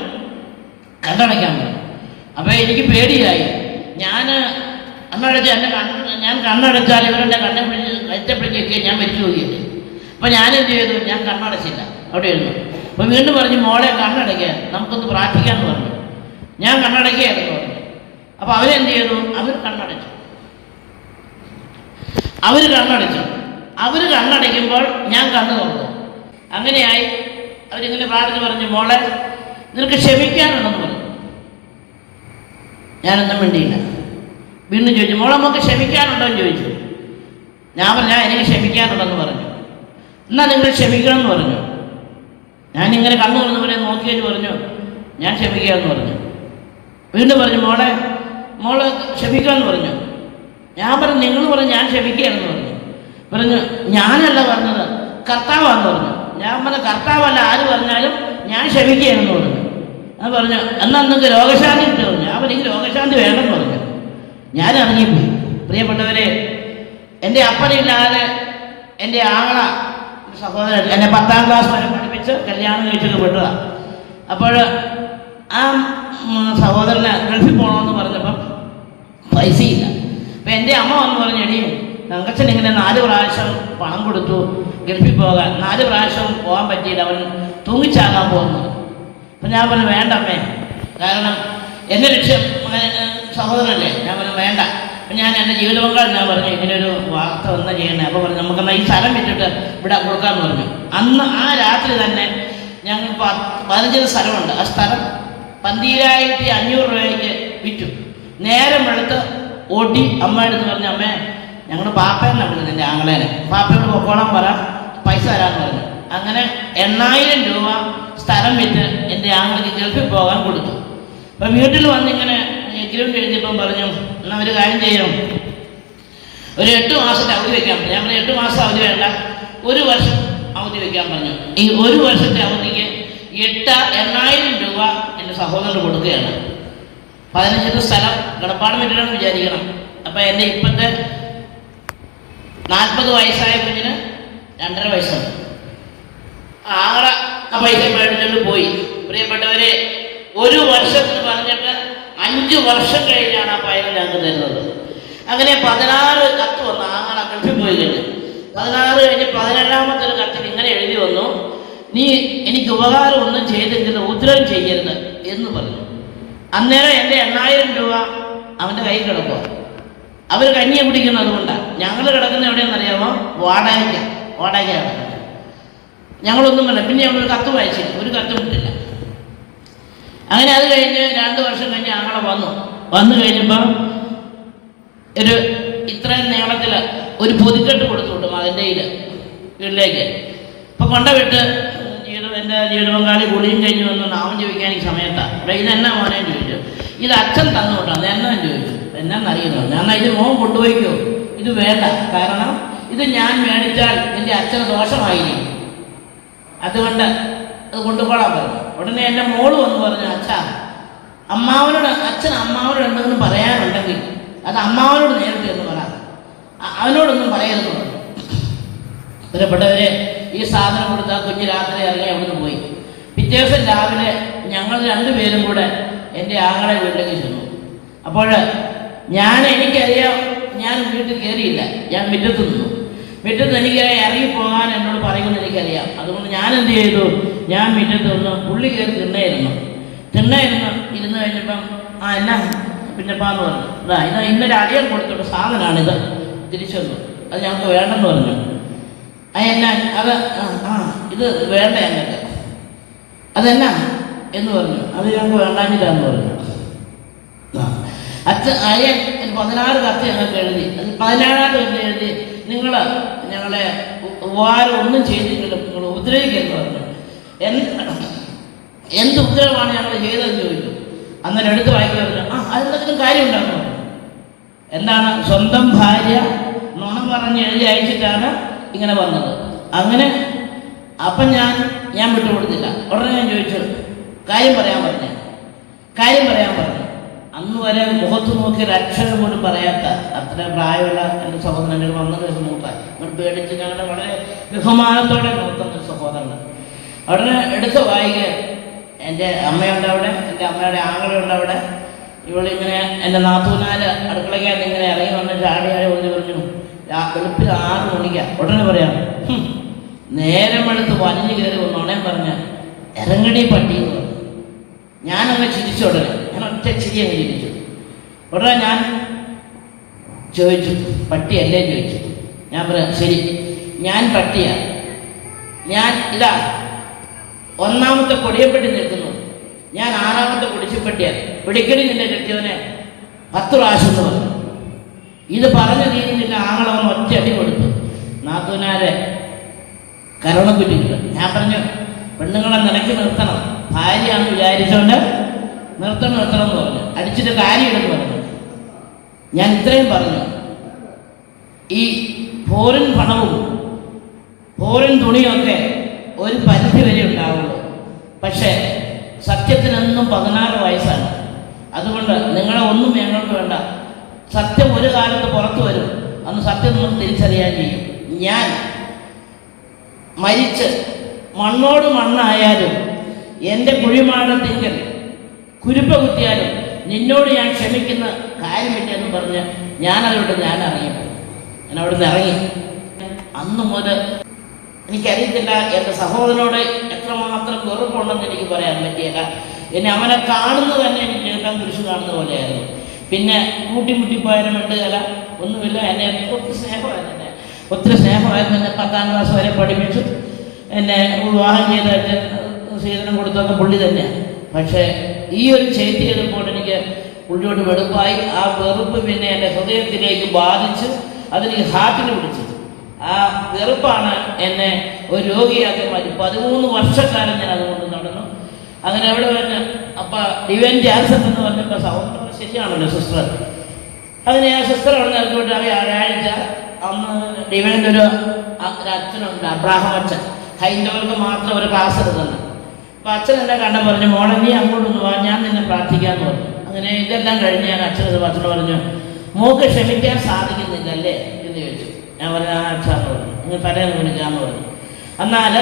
കണ്ണടയ്ക്കാൻ പറഞ്ഞു. അപ്പോൾ എനിക്ക് പേടിയായി. ഞാൻ കണ്ണടച്ചാൽ ഇവരെന്നെ കഴുത്തപ്പിടിക്കുക, ഞാൻ മരിച്ചു പോവുകയില്ലേ. അപ്പോൾ ഞാനെന്ത് ചെയ്തു, ഞാൻ കണ്ണടച്ചില്ല, അവിടെ ഇരുന്നു. അപ്പോൾ വീണ്ടും പറഞ്ഞു മോളെ കണ്ണടയ്ക്കുക, നമുക്കൊന്ന് പ്രാർത്ഥിക്കാമെന്ന് പറഞ്ഞു. ഞാൻ കണ്ണടയ്ക്കുകയായിരുന്നു പറഞ്ഞു. അപ്പോൾ അവരെന്ത് ചെയ്തു, അവർ കണ്ണടയ്ക്കുമ്പോൾ ഞാൻ കണ്ണു തുറന്നു. അങ്ങനെയായി. അവരിങ്ങനെ പ്രാർത്ഥന പറഞ്ഞു, മോളെ നിനക്ക് ക്ഷമിക്കാനുണ്ടെന്ന് പറഞ്ഞു. ഞാനൊന്നും വേണ്ടിയില്ല. വീണ്ടും ചോദിച്ചു, മോളെ നമുക്ക് ക്ഷമിക്കാനുണ്ടോ എന്ന് ചോദിച്ചു. ഞാൻ പറഞ്ഞു എനിക്ക് ക്ഷമിക്കാനുണ്ടെന്ന് പറഞ്ഞു. എന്നാൽ നിങ്ങൾ ക്ഷമിക്കണമെന്ന് പറഞ്ഞു. ഞാനിങ്ങനെ കണ്ണു തുറന്നവരെ നോക്കിയിട്ട് പറഞ്ഞു ഞാൻ ക്ഷമിക്കാമെന്ന് പറഞ്ഞു. വീണ്ടും പറഞ്ഞു മോള് ക്ഷമിക്കാമെന്ന് പറഞ്ഞു. ഞാൻ പറഞ്ഞു നിങ്ങൾ പറഞ്ഞു ഞാൻ ക്ഷമിക്കുകയാണെന്ന് പറഞ്ഞു. ഞാനല്ല പറഞ്ഞത്, കർത്താവാന്ന് പറഞ്ഞു. ഞാൻ പറഞ്ഞ കർത്താവല്ല, ആര് പറഞ്ഞാലും ഞാൻ ക്ഷമിക്കുകയാണെന്ന് പറഞ്ഞു. അത് പറഞ്ഞു എന്നാൽ നിങ്ങൾക്ക് രോഗശാന്തി കിട്ടുമോ? ഞാൻ എനിക്ക് രോഗശാന്തി വേണമെന്ന് പറഞ്ഞു. ഞാൻ ഇറങ്ങിപ്പോയി. പ്രിയപ്പെട്ടവരെ, എൻ്റെ അപ്പനില്ലാതെ എൻ്റെ ആങ്ങള സഹോദരൻ എന്നെ 10-ാം ക്ലാസ് വരെ പഠിപ്പിച്ച് കല്യാണം കഴിച്ചൊക്കെ വിട്ടതാണ്. അപ്പോൾ ആ സഹോദരന് ഗൾഫിൽ പോകണമെന്ന് പറഞ്ഞപ്പം പൈസയില്ല. അപ്പം എൻ്റെ അമ്മ വന്ന് പറഞ്ഞു, എടി തങ്കച്ചൻ ഇങ്ങനെ 4 പ്രാവശ്യം പണം കൊടുത്തു ഗൾഫിൽ പോകാൻ, 4 പ്രാവശ്യം പോകാൻ പറ്റിയില്ല, അവൻ തൂങ്ങിച്ചാകാൻ പോകുന്നത്. അപ്പം ഞാൻ പറഞ്ഞു വേണ്ടമ്മേ, കാരണം എൻ്റെ ലക്ഷ്യം സഹോദരനല്ലേ. ഞാൻ പറഞ്ഞു വേണ്ട. അപ്പം ഞാൻ എൻ്റെ ജീവിത പങ്കാളി ഞാൻ പറഞ്ഞു ഇങ്ങനെയൊരു വാർത്ത ഒന്നും ചെയ്യണേ. അപ്പോൾ പറഞ്ഞു നമുക്കെന്നാൽ ഈ സ്ഥലം വിറ്റിട്ട് ഇവിടെ കൊടുക്കാമെന്ന് പറഞ്ഞു. അന്ന് ആ രാത്രി തന്നെ ഞങ്ങൾ 15 സ്ഥലമുണ്ട്. ആ സ്ഥലം 12,500 രൂപയ്ക്ക് വിറ്റു. നേരം വെളുത്ത് ഓടി അമ്മയുടെ അടുത്ത് പറഞ്ഞു അമ്മേ ഞങ്ങൾ പാപ്പേനെ വിളിക്കുന്നു, എൻ്റെ ആങ്ങളേനെ, പാപ്പയോട് പൊക്കോളം പറ, പൈസ തരാമെന്ന് പറഞ്ഞു. അങ്ങനെ 8,000 രൂപ സ്ഥലം വിറ്റ് എൻ്റെ ആങ്ങൾക്ക് ഗൾഫിൽ പോകാൻ കൊടുത്തു. അപ്പം വീട്ടിൽ വന്നിങ്ങനെ എഗ്രിമെൻ്റ് എഴുതിയപ്പം പറഞ്ഞു എന്നാൽ ഒരു കാര്യം ചെയ്യണം, ഒരു 8 മാസത്തെ അവധി വയ്ക്കാൻ പറഞ്ഞു. ഞാൻ പറഞ്ഞു 8 മാസം അവധി വേണ്ട, 1 വർഷം അവധി വയ്ക്കാൻ പറഞ്ഞു. ഈ 1 വർഷത്തെ അവധിക്ക് 8,000 രൂപ എൻ്റെ സഹോദരന് കൊടുക്കുകയാണ്. 15 സ്ഥലം കിടപ്പാടം വിട്ടിട്ടാണെന്ന് വിചാരിക്കണം. അപ്പം എൻ്റെ ഇപ്പോഴത്തെ 40 വയസ്സായ കുഞ്ഞിന് 2.5 വയസ്സുണ്ട്. ആങ്ങളെ ആ പൈസ മേടിച്ചുകൊണ്ട് പോയി. പ്രിയപ്പെട്ടവരെ, 1 വർഷത്തിന് പറഞ്ഞിട്ട് 5 വർഷം കഴിഞ്ഞാണ് ആ പൈസ ഞങ്ങൾക്ക് തരുന്നത്. അങ്ങനെ 16 കത്ത് വന്നു. ആങ്ങളെ ഗൾഫിൽ പോയി കഴിഞ്ഞു. 16 കഴിഞ്ഞ് 17-ാമത്തെ ഒരു കത്തിൽ ഇങ്ങനെ എഴുതി വന്നു, നീ എനിക്ക് ഉപകാരം ഒന്നും ചെയ്തെങ്കിൽ ഉത്തരം ചെയ്യരുത് എന്ന് പറഞ്ഞു. അന്നേരം എൻ്റെ 8,000 രൂപ അവൻ്റെ കയ്യിൽ കിടക്കുക. അവർ കഞ്ഞിയെ പിടിക്കുന്നത് കൊണ്ടാണ്. ഞങ്ങൾ കിടക്കുന്ന എവിടെയെന്നറിയാമോ? വാടകയ്ക്കാണ് കിടക്കുന്നത്. ഞങ്ങളൊന്നും വേണ്ട. പിന്നെ ഞങ്ങളൊരു കത്ത് വായിച്ചില്ല, ഒരു കത്ത് വിട്ടില്ല. അങ്ങനെ അത് കഴിഞ്ഞ് 2 വർഷം കഴിഞ്ഞ് ആങ്ങളെ വന്നു കഴിഞ്ഞപ്പോൾ ഒരു ഇത്രയും നീളത്തിൽ ഒരു പൊതിക്കെട്ട് കൊടുത്തു വിട്ടു മകൻ്റെ വീട്ടിലേക്ക്. ഇപ്പം കൊണ്ടുവിട്ട് എൻ്റെ ജീവിത പങ്കാളി കുളിയും കഴിഞ്ഞ് വന്ന് നാമം ചോദിക്കാൻ എനിക്ക് സമയത്താണ്. ഇവിടെ ഇതെന്നാ മോനെ ചോദിച്ചു. ഇത് അച്ഛൻ തന്നുകൊണ്ടാണ്. എന്നാ ചോദിച്ചു. എന്നാന്നറിയുന്നു. ഞാൻ ഇത് മോൻ കൊണ്ടുപോയിക്കോ, ഇത് വേണ്ട, കാരണം ഇത് ഞാൻ മേടിച്ചാൽ എൻ്റെ അച്ഛന് ദോഷമായിരിക്കും, അതുകൊണ്ട് അത് കൊണ്ടുപോകാൻ പറഞ്ഞു. ഉടനെ എൻ്റെ മോള് വന്ന് പറഞ്ഞു, അച്ഛൻ അമ്മാവനോട് എന്തെങ്കിലും പറയാനുണ്ടെങ്കിൽ അത് അമ്മാവനോട് നേരിട്ട് എന്ന് പറ, അവനോടൊന്നും പറയരുത് പറഞ്ഞു. പ്രിയപ്പെട്ടവരെ, ഈ സാധനം കൊടുത്ത് ആ കുഞ്ഞ് രാത്രി ഇറങ്ങി അവിടുന്ന് പോയി. പിറ്റേ ദിവസം രാവിലെ ഞങ്ങൾ രണ്ടുപേരും കൂടെ എൻ്റെ ആങ്ങളെ വീട്ടിലേക്ക് ചെന്നു. അപ്പോൾ എനിക്കറിയാം, ഞാൻ വീട്ടിൽ കയറിയില്ല, ഞാൻ മുറ്റത്ത് നിന്നു. മുറ്റത്ത് എനിക്ക് ഇറങ്ങിപ്പോകാൻ എന്നോട് പറയുമെന്ന് എനിക്കറിയാം. അതുകൊണ്ട് ഞാൻ എന്ത് ചെയ്തു, ഞാൻ മുറ്റത്ത് നിന്ന് പുള്ളി കയറി തിണ്ണായിരുന്നു ഇരുന്ന് കഴിഞ്ഞപ്പം എന്നാ പിന്നെപ്പാന്ന് പറഞ്ഞു, ഇത് ഇന്നലെ അടിയാൻ കൊടുത്തോട്ട് സാധനമാണിത്, തിരിച്ചു വന്നു, അത് ഞങ്ങൾക്ക് വേണ്ടെന്ന് പറഞ്ഞു. എന്നാ അത് ഇത് വേണ്ട ഞങ്ങൾക്ക്, അതെന്നാ എന്ന് പറഞ്ഞു. അത് ഞങ്ങൾക്ക് വേണ്ടാഞ്ഞിട്ടാന്ന് പറഞ്ഞു. അയ്യൻ 16 കത്ത് ഞങ്ങൾക്ക് എഴുതി. അത് 17 എഴുതി, നിങ്ങൾ ഞങ്ങളെ ഉപകാരം ഒന്നും ചെയ്തിട്ടില്ല, നിങ്ങൾ ഉപദ്രവിക്കരുത് പറഞ്ഞു. എന്ത് ഉത്തരവാണ് ഞങ്ങൾ ചെയ്തതെന്ന് ചോദിച്ചു. അന്നേരം എടുത്ത് വായിക്കാൻ പറഞ്ഞു, അതിലെന്തെങ്കിലും കാര്യമുണ്ടാകുന്നു. എന്താണ്, സ്വന്തം ഭാര്യ നുണ പറഞ്ഞ് എഴുതി അയച്ചിട്ടാണ് ഇങ്ങനെ വന്നത്. അങ്ങനെ അപ്പം ഞാൻ വിട്ടുകൊടുത്തില്ല. ഉടനെ ഞാൻ ചോദിച്ചു, കാര്യം പറയാൻ പറഞ്ഞു. അന്ന് വരെ മുഖത്ത് നോക്കി ഒരു അക്ഷരം പോലും പറയാത്ത അത്ര പ്രായമുള്ള എൻ്റെ സഹോദരൻ വന്നത് നോക്കാൻ നമ്മൾ പേടിച്ച് ഞങ്ങളുടെ വളരെ ബഹുമാനത്തോടെ നോക്കുന്ന ഒരു സഹോദരൻ. ഉടനെ എടുത്ത് വായിക്കുക. എൻ്റെ അമ്മയുണ്ട് അവിടെ, എൻ്റെ അമ്മയുടെ ആങ്ങളുണ്ട് അവിടെ. ഇവളിങ്ങനെ എൻ്റെ നാത്തൂനാല് അടുക്കളയ്ക്കകത്ത് ഇങ്ങനെ ഇറങ്ങി വന്ന് ചാടിയാടി പറഞ്ഞു വെളുപ്പിൽ 6 മണിക്കാണ്. ഉടനെ പറയാം, നേരം എടുത്ത് വലിഞ്ഞു കയറി നുണയും പറഞ്ഞ ഇറങ്ങടി പട്ടി എന്ന് പറഞ്ഞു. ഞാനങ്ങ് ചിരിച്ചു. ഉടനെ ഞാൻ ഒറ്റ ചിരി അങ്ങ് ചിരിച്ചു. ഉടനെ ഞാൻ ചോദിച്ചു, പട്ടിയല്ലേ ചോദിച്ചു. ഞാൻ പറയാം, ശരി, ഞാൻ പട്ടിയാണ്, ഞാൻ ഇതാ 1ാമത്തെ കൊടിയപ്പെട്ടി നിൽക്കുന്നു, ഞാൻ 6ാമത്തെ കുടിശപ്പെട്ടിയാണ്, പിടിക്കടി നിന്റെ കെട്ടിയവനെ 10 പ്രാവശ്യം എന്ന് പറഞ്ഞു. ഇത് പറഞ്ഞു തീരുന്നില്ല. ആങ്ങളവൻ ഒറ്റ അടി കൊടുത്തു. നാത്തൂനാരെ കരണം കുറ്റിക്കില്ല. ഞാൻ പറഞ്ഞു, പെണ്ണുങ്ങളെ നിലയ്ക്ക് നിർത്തണം, ഭാര്യയാണെന്ന് വിചാരിച്ചുകൊണ്ട് നിർത്തണം എന്ന് പറഞ്ഞു. അടിച്ചിട്ട് കാര്യമില്ലെന്ന് പറഞ്ഞു. ഞാൻ ഇത്രയും പറഞ്ഞു, ഈ ഫോറിൻ പണവും ഫോറിൻ തുണിയൊക്കെ ഒരു പരിധി വരെ ഉണ്ടാവുള്ളൂ. പക്ഷേ സത്യത്തിനെന്നും 16 വയസ്സാണ്. അതുകൊണ്ട് നിങ്ങളെ ഒന്നും ഞങ്ങൾക്ക് വേണ്ട. സത്യം ഒരു കാലത്ത് പുറത്തു വരും, അന്ന് സത്യം നമ്മൾ തിരിച്ചറിയാൻ ചെയ്യും. ഞാൻ മരിച്ച് മണ്ണോട് മണ്ണായാലും എൻ്റെ കുഴിമാടത്തിങ്കൽ കുരുപ്പ കുത്തിയാലും നിന്നോട് ഞാൻ ക്ഷമിക്കുന്ന കാര്യമില്ലെന്ന് പറഞ്ഞ് ഞാൻ അവിടുന്ന് ഇറങ്ങി. അന്ന് മുതൽ എനിക്കറിയത്തില്ല എൻ്റെ സഹോദരനോട് എത്രമാത്രം വെറുപ്പുണ്ടെന്ന് എനിക്ക് പറയാൻ പറ്റിയില്ല. അവനെ കാണുന്നത് തന്നെ എനിക്ക് കേൾക്കാൻ കുരിശ് കാണുന്ന പോലെയായിരുന്നു. പിന്നെ മുട്ടിപ്പോയാലും വേണ്ടുകല ഒന്നുമില്ല. എന്നെ ഒത്തിരി സ്നേഹമായിരുന്നു. എന്നെ 10ാം ക്ലാസ് വരെ പഠിപ്പിച്ചു. എന്നെ വിവാഹം ചെയ്തിട്ട് സ്വീകരണം കൊടുത്തൊക്കെ പുള്ളി തന്നെയാണ്. പക്ഷേ ഈ ഒരു ചെയ്തി ചെയ്തപ്പോൾ എനിക്ക് പുള്ളിയോട് വെറുപ്പായി. ആ വെറുപ്പ് പിന്നെ എൻ്റെ ഹൃദയത്തിലേക്ക് ബാധിച്ച് അതെനിക്ക് ഹാർട്ടിന് പിടിച്ചു. ആ വെറുപ്പാണ് എന്നെ ഒരു രോഗിയാക്കി മാറ്റി. 13 വർഷക്കാലം ഞാൻ അതുകൊണ്ട് നടന്നു. അങ്ങനെ എവിടെ വന്ന് അപ്പം ഡിവൈൻ ജാൻസൺ എന്ന് പറഞ്ഞപ്പോൾ സഹോദരൻ ശരിയാണല്ലോ സിസ്റ്റർ. അതിന് ആ സിസ്റ്റർ അവിടെ നൽകിയിട്ട് വ്യാഴാഴ്ച അന്ന് ഡിവൈൻ്റെ ഒരു അച്ഛനുണ്ട്, അബ്രാഹം അച്ഛൻ. ഹൈന്ദവർക്ക് മാത്രം ഒരു ക്ലാസ് എടുക്കുന്നത്. അപ്പം അച്ഛൻ എന്നെ കണ്ട പറഞ്ഞു, മോളെ നീ അങ്ങോട്ടൊന്ന് പോകാൻ, ഞാൻ നിന്നെ പ്രാർത്ഥിക്കാമെന്ന് പറഞ്ഞു. അങ്ങനെ ഇതെല്ലാം കഴിഞ്ഞ് ഞാൻ അച്ഛനോട് പറഞ്ഞു, മോക്ക് ക്ഷമിക്കാൻ സാധിക്കുന്നില്ലല്ലേ എന്ന് ചോദിച്ചു. ഞാൻ പറഞ്ഞു, അച്ഛാന്ന് പറഞ്ഞു, നിങ്ങൾ തലേന്ന് വിളിക്കാമെന്ന് പറഞ്ഞു. എന്നാൽ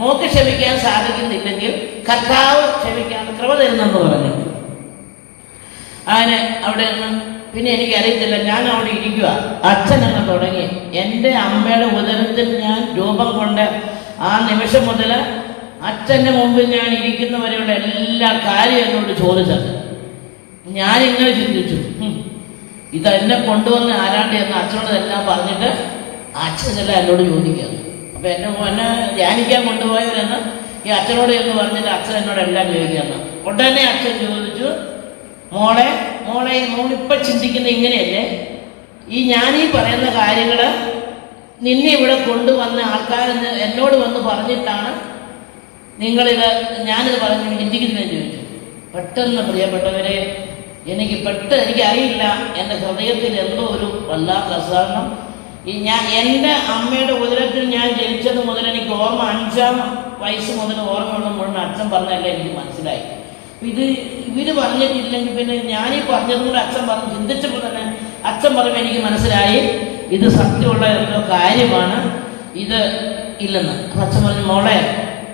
മോക്ക് ക്ഷമിക്കാൻ സാധിക്കുന്നില്ലെങ്കിൽ കർത്താവ് ക്ഷമിക്കാൻ കൃപ തരുന്നെന്ന് പറഞ്ഞു. അങ്ങനെ അവിടെ നിന്ന് പിന്നെ എനിക്കറിയത്തില്ല, ഞാൻ അവിടെ ഇരിക്കുക. അച്ഛൻ അങ്ങ് തുടങ്ങി. എൻ്റെ അമ്മയുടെ ഉദരത്തിൽ ഞാൻ രൂപം കൊണ്ട് ആ നിമിഷം മുതൽ അച്ഛൻ്റെ മുമ്പിൽ ഞാൻ ഇരിക്കുന്നവരെയുള്ള എല്ലാ കാര്യം എന്നോട് ചോദിച്ചത്. ഞാനിങ്ങനെ ചിന്തിച്ചു, ഇതെന്നെ കൊണ്ടുവന്ന് ആരാണ്ട് എന്ന് അച്ഛനോട് എല്ലാം പറഞ്ഞിട്ട് അച്ഛനെല്ലാം എന്നോട് ചോദിക്കുക. അപ്പം എന്നെ ധ്യാനിക്കാൻ കൊണ്ടുപോയവരെന്ന് ഈ അച്ഛനോട് എന്ന് പറഞ്ഞിട്ട് അച്ഛൻ എന്നോടെല്ലാം ചോദിക്കുകയെന്ന്. ഉടനെ അച്ഛൻ ചോദിച്ചു, മോളിപ്പം ചിന്തിക്കുന്നത് ഇങ്ങനെയല്ലേ? ഞാനീ പറയുന്ന കാര്യങ്ങൾ നിന്നെ ഇവിടെ കൊണ്ടുവന്ന ആൾക്കാർ എന്നോട് വന്ന് പറഞ്ഞിട്ടാണ് ഞാനിത് പറഞ്ഞു ചിന്തിക്കുന്നതെന്ന് ചോദിച്ചു. പെട്ടെന്ന് പ്രിയപ്പെട്ടവരെ, എനിക്കറിയില്ല, എൻ്റെ ഹൃദയത്തിൽ എന്തോ ഒരു വല്ലാത്ത അസഹനം. എൻ്റെ അമ്മയുടെ ഉദരത്തിൽ ഞാൻ ജനിച്ചത് മുതൽ എനിക്ക് ഓർമ്മ, 5-ാം വയസ്സ് മുതൽ ഓർമ്മയുള്ള മുഴുവൻ അച്ഛൻ പറഞ്ഞല്ലേ എനിക്ക് മനസ്സിലായി. ഇവര് പറഞ്ഞിട്ടില്ലെങ്കിൽ പിന്നെ ഞാനീ പറഞ്ഞതും കൂടെ അച്ഛൻ പറഞ്ഞു ചിന്തിച്ചപ്പോൾ തന്നെ അച്ഛൻ പറയുമ്പോൾ എനിക്ക് മനസ്സിലായി ഇത് സത്യമുള്ള എന്തോ കാര്യമാണ്, ഇത് ഇല്ലെന്ന്. അപ്പം അച്ഛൻ പറഞ്ഞു, മോളെ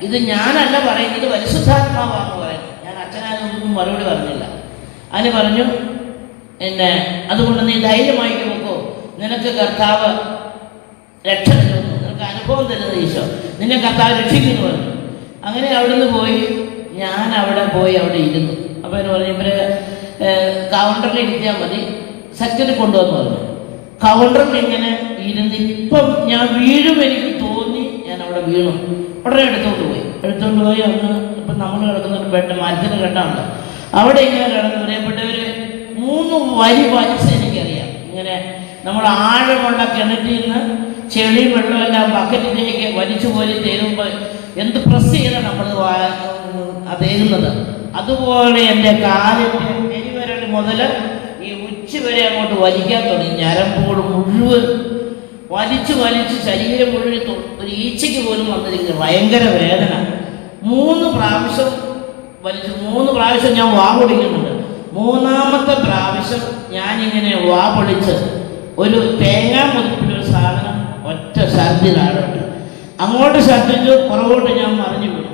ഇത് ഞാനല്ല പറയുന്നത്, ഇത് പരിശുദ്ധാത്മാവാന്ന് പറയുന്നത്. ഞാൻ അച്ഛനായൊന്നും മറുപടി പറഞ്ഞില്ല. അതിന് പറഞ്ഞു, അതുകൊണ്ട് നീ ധൈര്യമായി നോക്കൂ, നിനക്ക് കർത്താവ് രക്ഷ തരുന്നു, നിനക്ക് അനുഭവം തരുന്നത് ഈശോ, നിന്നെ കർത്താവ് രക്ഷിക്കുന്നു പറഞ്ഞു. അങ്ങനെ അവിടുന്ന് പോയി ഞാൻ അവിടെ ഇരുന്നു. അപ്പോൾ എന്ന് പറഞ്ഞു, ഇവര് കൗണ്ടറിൽ ഇരുത്തിയാൽ മതി, സെക്രട്ടറി കൊണ്ടുവന്ന് പറഞ്ഞു. കൗണ്ടറിൽ ഇങ്ങനെ ഇരുന്ന് ഇപ്പം ഞാൻ വീഴും എനിക്ക് തോന്നി, ഞാൻ അവിടെ വീണു. ഉടനെ എടുത്തോണ്ട് പോയി അന്ന് ഇപ്പം നമ്മൾ കിടക്കുന്ന ബെഡ് മരത്തിന് കെട്ടാണല്ലോ, അവിടെ ഇങ്ങനെ കിടന്ന് പ്രിയപ്പെട്ടവര് 3 വരി വലിച്ച് എനിക്കറിയാം. ഇങ്ങനെ നമ്മൾ ആഴമുള്ള കിണറ്റിൽ നിന്ന് ചെളി വെള്ളമെല്ലാം ബക്കറ്റിലേക്ക് വലിച്ചു പോയി തരുമ്പോൾ എന്ത് പ്രസ് ചെയ്താണ് നമ്മൾ തേരുന്നത്, അതുപോലെ എൻ്റെ കാലിൻ്റെ പെരുവിരൽ മുതൽ ഈ ഉച്ച വരെ അങ്ങോട്ട് വലിക്കാൻ തുടങ്ങി. ഞരമ്പോട് മുഴുവൻ വലിച്ച് ശരീരം മുഴുവൻ ഒരു ഈച്ചയ്ക്ക് പോലും വന്നിരിക്കുന്നത് ഭയങ്കര വേദന. 3 പ്രാവശ്യം വലിച്ചു. 3 പ്രാവശ്യം ഞാൻ വാ പൊളിക്കുന്നുണ്ട്. 3ാമത്തെ പ്രാവശ്യം ഞാനിങ്ങനെ വാ പൊളിച്ച് ഒരു തേങ്ങാ മുറിപ്പിലൊരു സാധനം ഒറ്റ ഛർദി താഴോട്ട്, അങ്ങോട്ട് ഛർദിച്ചു, പുറകോട്ട് ഞാൻ മറിഞ്ഞു വീണു.